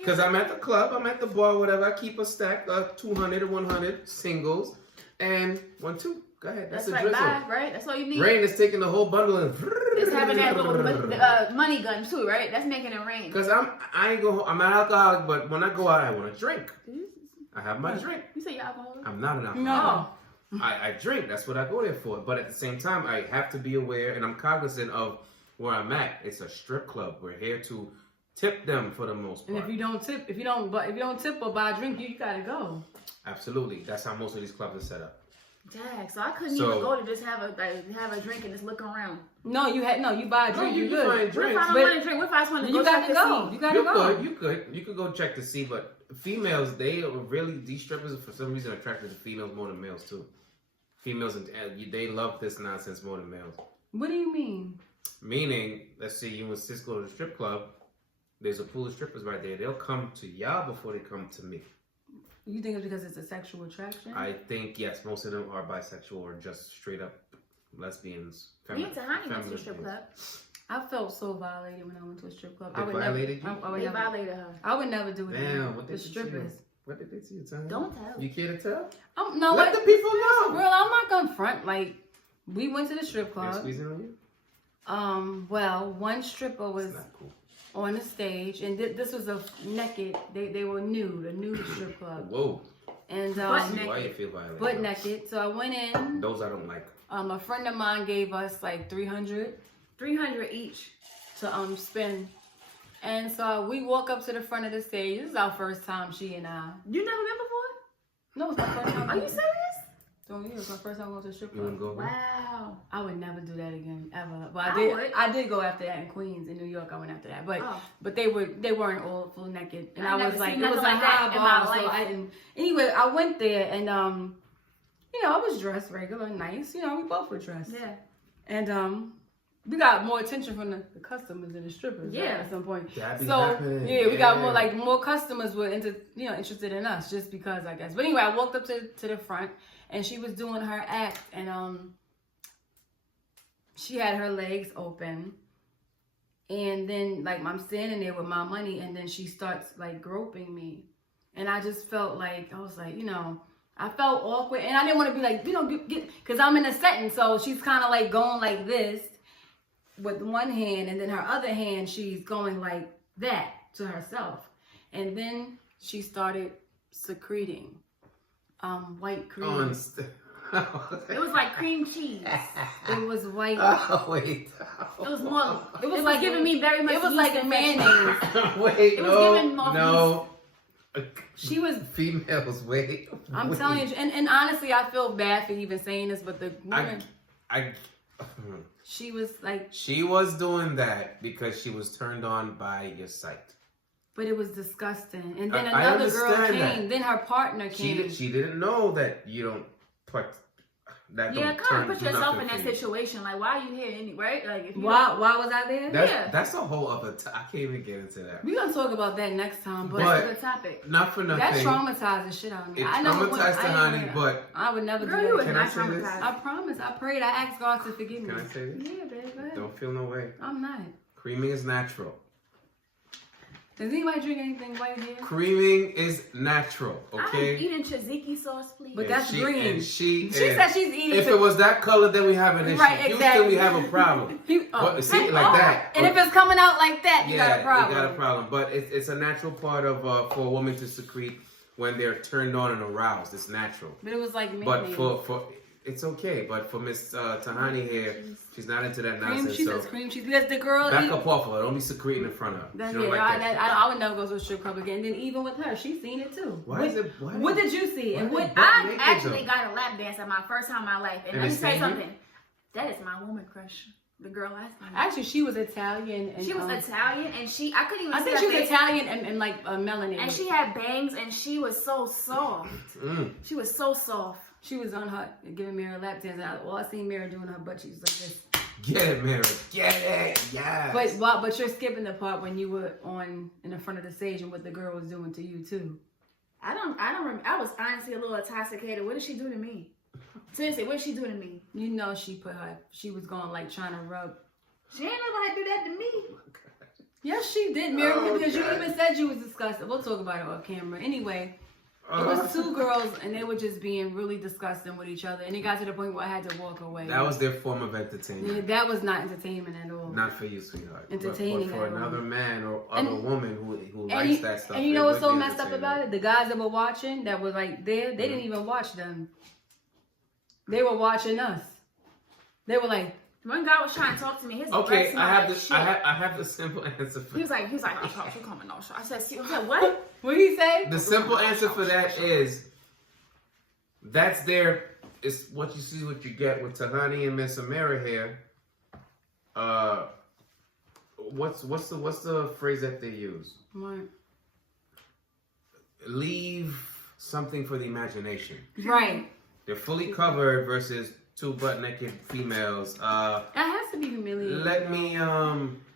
Because I'm at the club, I'm at the bar, whatever. I keep a stack of 200 or 100 singles. And 1, 2. Go ahead. That's a like drizzle. Right? That's all you need. Rain is taking the whole bundle and... It's having that little money gun too, right? That's making it rain. Because I'm not alcoholic, but when I go out, I want to drink. I have my drink. You say you're alcoholic? I'm not an alcoholic. No. I drink. That's what I go there for. But at the same time, I have to be aware, and I'm cognizant of where I'm at. It's a strip club. We're here to tip them for the most part. And if you don't tip or buy a drink, you gotta go. Absolutely. That's how most of these clubs are set up. Dang, so I couldn't even go to just have a drink and just look around. No, you buy a drink. You good. What if I don't want to drink? What if I just want to go check to see? You gotta go. You could go check to see, but females, they are really, these strippers for some reason are attracted to females more than males too. Females, they love this nonsense more than males. What do you mean? Meaning, let's say you and Sis go to the strip club, there's a pool of strippers right there. They'll come to y'all before they come to me. You think it's because it's a sexual attraction? I think, yes, most of them are bisexual or just straight up lesbians. Me and Tahani went to a strip club. I felt so violated when I went to a strip club. They violated you? They violated her. I would never do it. Damn, what did the strippers. What did they see you, Tahani? Don't tell. You care to tell? No, let the people know. Girl, I'm not gonna front. Like, we went to the strip club. They're squeezing on you? Well, one stripper was Cool. on the stage, and this was a naked. They were nude, a nude strip club. Whoa. And why you feel violated? butt naked. So I went in. Those I don't like. A friend of mine gave us like $300 each to spend. And so we walk up to the front of the stage. This is our first time, she and I. You never been before? No, it's my first time. Are you serious? So yeah, it's my first time going to a strip You club. wanna go? Wow. I would never do that again, ever. But I would. I did go after that in Queens, in New York. I went after that, but they weren't all full naked, and I was like, it was a high bar, so I didn't. Anyway, I went there, and I was dressed regular, nice. We both were dressed. Yeah. And we got more attention from the customers than the strippers. Yeah. At some point. Happening. Yeah, we got more customers were interested in us just because, I guess. But anyway, I walked up to the front, and she was doing her act, and she had her legs open, and then like I'm standing there with my money, and then she starts like groping me, and I just felt like I was like, I felt awkward, and I didn't want to be like, get, because I'm in a setting, so she's kind of like going like this with one hand, and then her other hand she's going like that to herself, and then she started secreting white cream. It was like cream cheese. It was white. Oh wait. It was more. It was like giving me very much. It was like mayonnaise. Wait, it was giving more no. She was females. Wait. I'm telling you, and honestly, I feel bad for even saying this, but the woman, she was like, she was doing that because she was turned on by your sight. But it was disgusting. And then another girl came. That. Then her partner came. She didn't know that you don't put that. Yeah, kind of put yourself in that situation. Like, why are you here anyway? Right? Like, if why was I there? That's a whole other. I can't even get into that. We're gonna talk about that next time. But that's a good topic. Not for nothing. That traumatized the shit out of me. It traumatized Tahani, but I would never do that. Can I say this? I promise. I prayed. I asked God to forgive me. Can I say this? Yeah, babe. Go ahead. Don't feel no way. I'm not. Creaming is natural. Does anybody drink anything white here? Creaming is natural, okay? I'm eating tzatziki sauce, please. But that's green. And she said she's eating. If it was that color, then we have an issue. Right, exactly. Houston, we have a problem. But see, like that. And if it's coming out like that, you got a problem. You got a problem. But it's a natural part of for a woman to secrete when they're turned on and aroused. It's natural. But it was like maybe. But for it's okay. But for Miss Tahani here, she's not into that nonsense. She says cream cheese because the girl. Back up off of her. Don't be secreting in front of her. I would never go to a strip club again. And then even with her, she's seen it too. What did you see? And what I actually got a lap dance at my first time in my life. And let me say something. That is my woman crush. The girl last time. Actually, she was Italian. And, she was Italian, and I couldn't even. I think she was Italian and like melanated. And she had bangs, and she was so soft. She was so soft. She was on her giving Mary a lap dance. I seen Mary doing her butt cheeks like this. Get it, Mary. Get it. Yeah. But you're skipping the part when you were in the front of the stage and what the girl was doing to you too. I don't remember. I was honestly a little intoxicated. What did she do to me? Seriously, what did she do to me? She was going like trying to rub. She ain't nobody do that to me. Yes, she did, Mary, because you even said you was disgusting. We'll talk about it off camera. Anyway, it was two girls, and they were just being really disgusting with each other. And it got to the point where I had to walk away. That was their form of entertainment. Yeah, that was not entertainment at all. Not for you, sweetheart. Entertaining but for another man or other woman who likes that stuff. And you know what's so messed up about it? The guys that were watching, that were like there, they didn't even watch them. They were watching us. They were like, one guy was trying to talk to me. His okay, breath smelled like shit. I have the simple answer for He was like, no shot, she coming, no shot. I said, what? what did he say? The simple answer for that is that's it's what you see, what you get with Tahani and Miss Amira here. What's the phrase that they use? What? Leave something for the imagination. Right. They're fully covered versus two butt-naked females. That has to be humiliating. Let me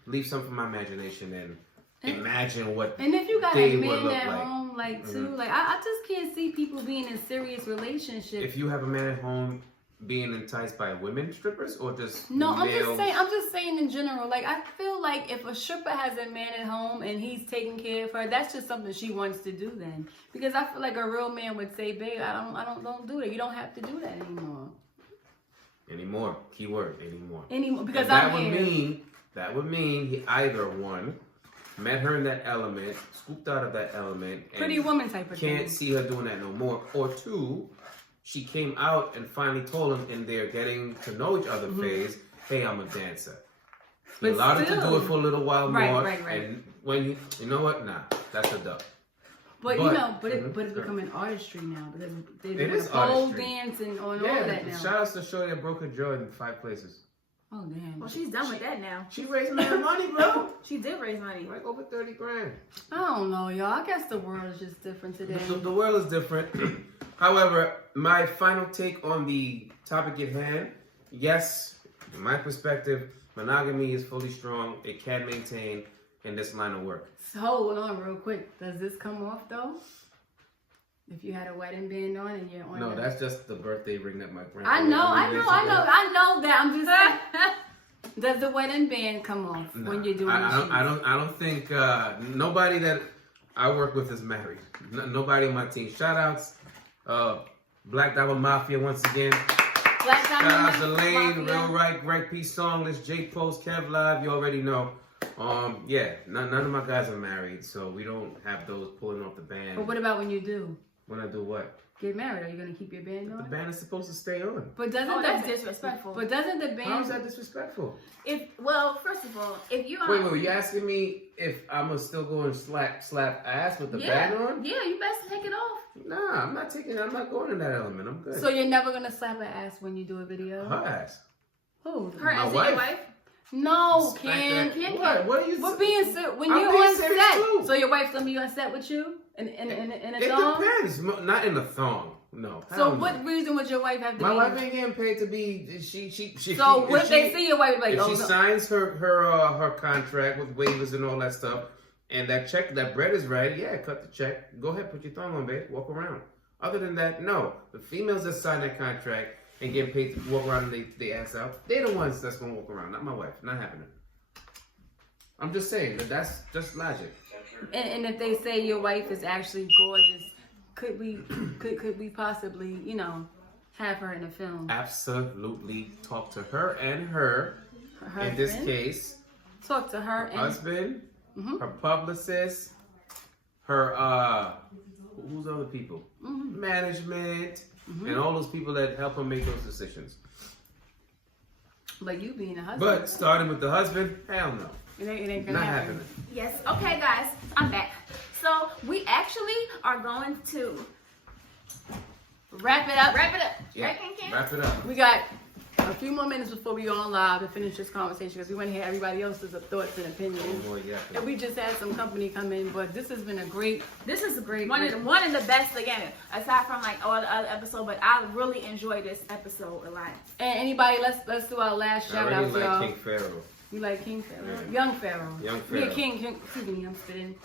leave some for my imagination and imagine what and if you got they a would man look at like. home, like too, like I just can't see people being in serious relationships. If you have a man at home being enticed by women strippers or just no, males? I'm just saying in general. Like I feel like if a stripper has a man at home and he's taking care of her, that's just something she wants to do then. Because I feel like a real man would say, babe, don't do that. You don't have to do that anymore. Anymore. Keyword, anymore. Anymore. Because that would mean he either one met her in that element, scooped out of that element, and pretty woman type of thing. Can't see her doing that no more. Or two, she came out and finally told him in their getting to know each other phase, hey, I'm a dancer. He allowed her to do it for a little while more. Right. And when you know what? Nah, that's a dub. But it's becoming artistry now because they're doing pole dance and all that now. Shout out to Shorty that broke her jaw in 5 places. Oh damn. Well, she's done with that now. She raised mad money, bro. She did raise money. Like over 30 grand. I don't know, y'all. I guess the world is just different today. The world is different. However, my final take on the topic at hand, yes, in my perspective, monogamy is fully strong. It can maintain in this line of work. So hold on real quick. Does this come off though? If you had a wedding band on and you're on No, that's just the birthday ring that my friend. I know that. I'm just saying. Does the wedding band come off when you're doing I don't think nobody that I work with is married. Nobody on my team. Shout outs. Black Diamond Mafia once again. Shout out to Lane, Real Right Peace Song, this J Post, Kev Live, you already know. Yeah, none of my guys are married, so we don't have those pulling off the band. But what about when you do? When I do what? Get married, are you gonna keep your band on? The band is supposed to stay on. But that's disrespectful. But doesn't the band? How is that disrespectful? First of all, if you wait, you asking me if I'm gonna still go and slap ass with the band on? Yeah, you best take it off. Nah, I'm not going in that element. I'm good. So you're never gonna slap her ass when you do a video? Her ass. Who? Her as your wife? No, CanN. What are you? We're being when you're on set. So your wife's gonna be on set with you in a thong? It depends. Not in a thong. No. So what reason would your wife have to? My wife ain't getting paid to be. She. So what they see your wife like? If she signs her contract with waivers and all that stuff, and that bread is right, yeah, cut the check. Go ahead, put your thumb on, babe. Walk around. Other than that, no. The females that sign that contract and get paid to walk around and they ass out, they're the ones that's gonna walk around, not my wife. Not happening. I'm just saying that's just logic. And if they say your wife is actually gorgeous, could we possibly, have her in a film? Absolutely. Talk to her and her in this case. Talk to her and husband, her publicist, her who's other people? Management, and all those people that help her make those decisions. But you being a husband. But starting with the husband, hell no. It ain't gonna happen. Yes. Okay, guys, I'm back. So we actually are going to wrap it up. Yeah, right, CanN? wrap it up. We got a few more minutes before we go on live to finish this conversation because we want to hear everybody else's thoughts and opinions. Oh, yeah. And we just had some company come in, but this has been a great. This is a great one of the best again, aside from like all the other episodes. But I really enjoyed this episode a lot. And anybody, let's do our last shout out, like y'all. King Pharaoh. You like King Pharaoh? Yeah. Young Pharaoh. Yeah, King. Excuse me, I'm spitting.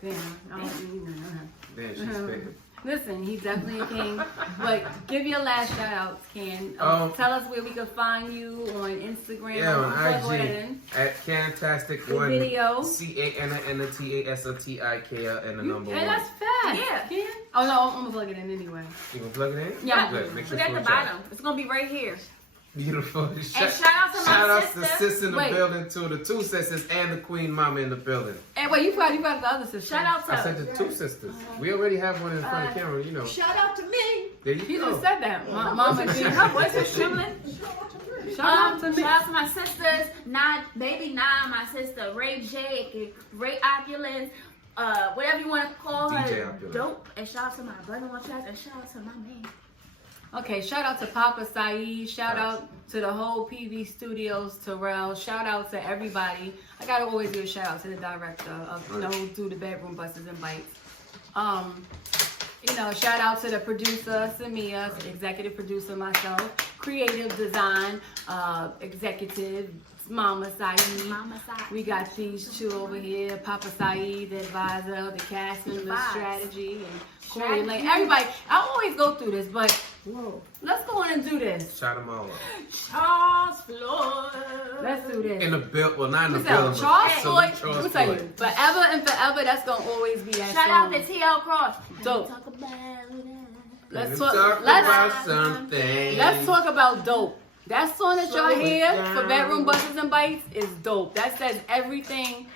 Then she's spitting. Listen, he's definitely a king. But give your last shout outs, CanN. Tell us where we can find you on Instagram. Yeah, on IG at CanNtastic1. Video. CanNtastic and the number 1. And that's fast. Yeah. CanN. Oh no, I'm gonna plug it in anyway. You gonna plug it in? Yeah. Good. Make sure Look at the bottom. It's gonna be right here. Beautiful. And shout out to my sister. The sister in the building too. The 2 sisters and the queen mama in the building. And wait, you got the other sister. Shout out to I said the 2 sisters. We already have one in front of the camera, Shout out to me. There you She go. just said that. Mama G. Her voice is trembling. Shout out to me. Shout out to my sisters, Baby Nah, my sister Ray J, Ray Opulence, whatever you want to call her, DJ Opulence. Dope. And shout out to my brother on chat, and shout out to my man. Okay, shout out to Papa Saeed. Shout out to the whole PV Studios, Terrell. Shout out to everybody. I gotta always give a shout out to the director of who do the bedroom buses and bites. Shout out to the producer, Samia, executive producer, myself, creative design, executive, Mama Saeed. Mama Saeed. We got these two over here, Papa Saeed, the advisor, the casting, the strategy, and Corey Lane. Everybody, I always go through this, but let's go on and do this. Shout them all out. Charles Floyd. Let's do this. In the build, well, not in the building. Charles Floyd, Charles let me tell you, Floyd. forever and forever, that's gonna always be that Shout song. out to TL Cross. Dope. Talk about Let's about something. Let's talk about dope. That song that y'all hear for Bedroom Buses and Bites is dope. That says everything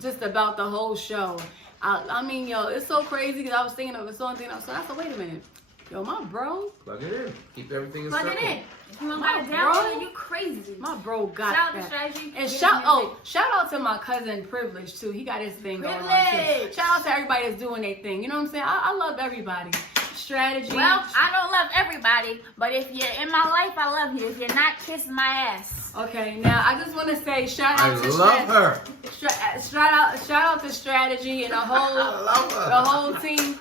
just about the whole show. I mean, yo, it's so crazy because I was thinking of a song, I said, wait a minute. Yo, my bro. Plug it in. Keep everything in Plug circle. it in. If you don't My got it down, bro. you crazy. My bro got Shout out to that. Strategy. And Get shout out to my cousin Privilege too. He got his thing going on too. Privilege. Shout out to everybody that's doing their thing. You know what I'm saying? I love everybody. Strategy. Well, I don't love everybody, but if you're in my life, I love you. If you're not, kiss my ass. Okay, now I just want to say shout out to love her. Shout out to Strategy and the whole team.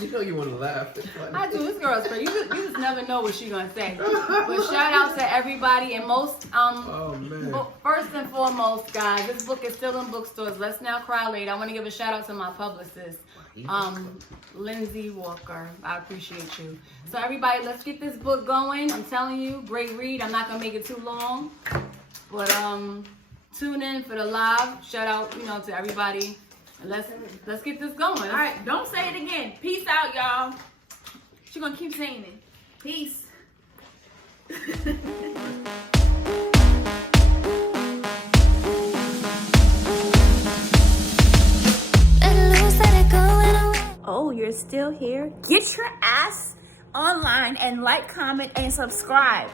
You know you want to laugh. It's funny. I do. This girl's crazy. You just never know what she's gonna say. But shout out to everybody and Oh man. first and foremost, guys, this book is still in bookstores. Let's Now Cry Later. I want to give a shout out to my publicist, Lindsay Walker. I appreciate you. So everybody, let's get this book going. I'm telling you, great read. I'm not gonna make it too long, but tune in for the live. Shout out, to everybody. And let's get this going. All right, don't say it again. Peace out, y'all. She's gonna keep saying it. Peace. Oh, you're still here? Get your ass online and like, comment, and subscribe.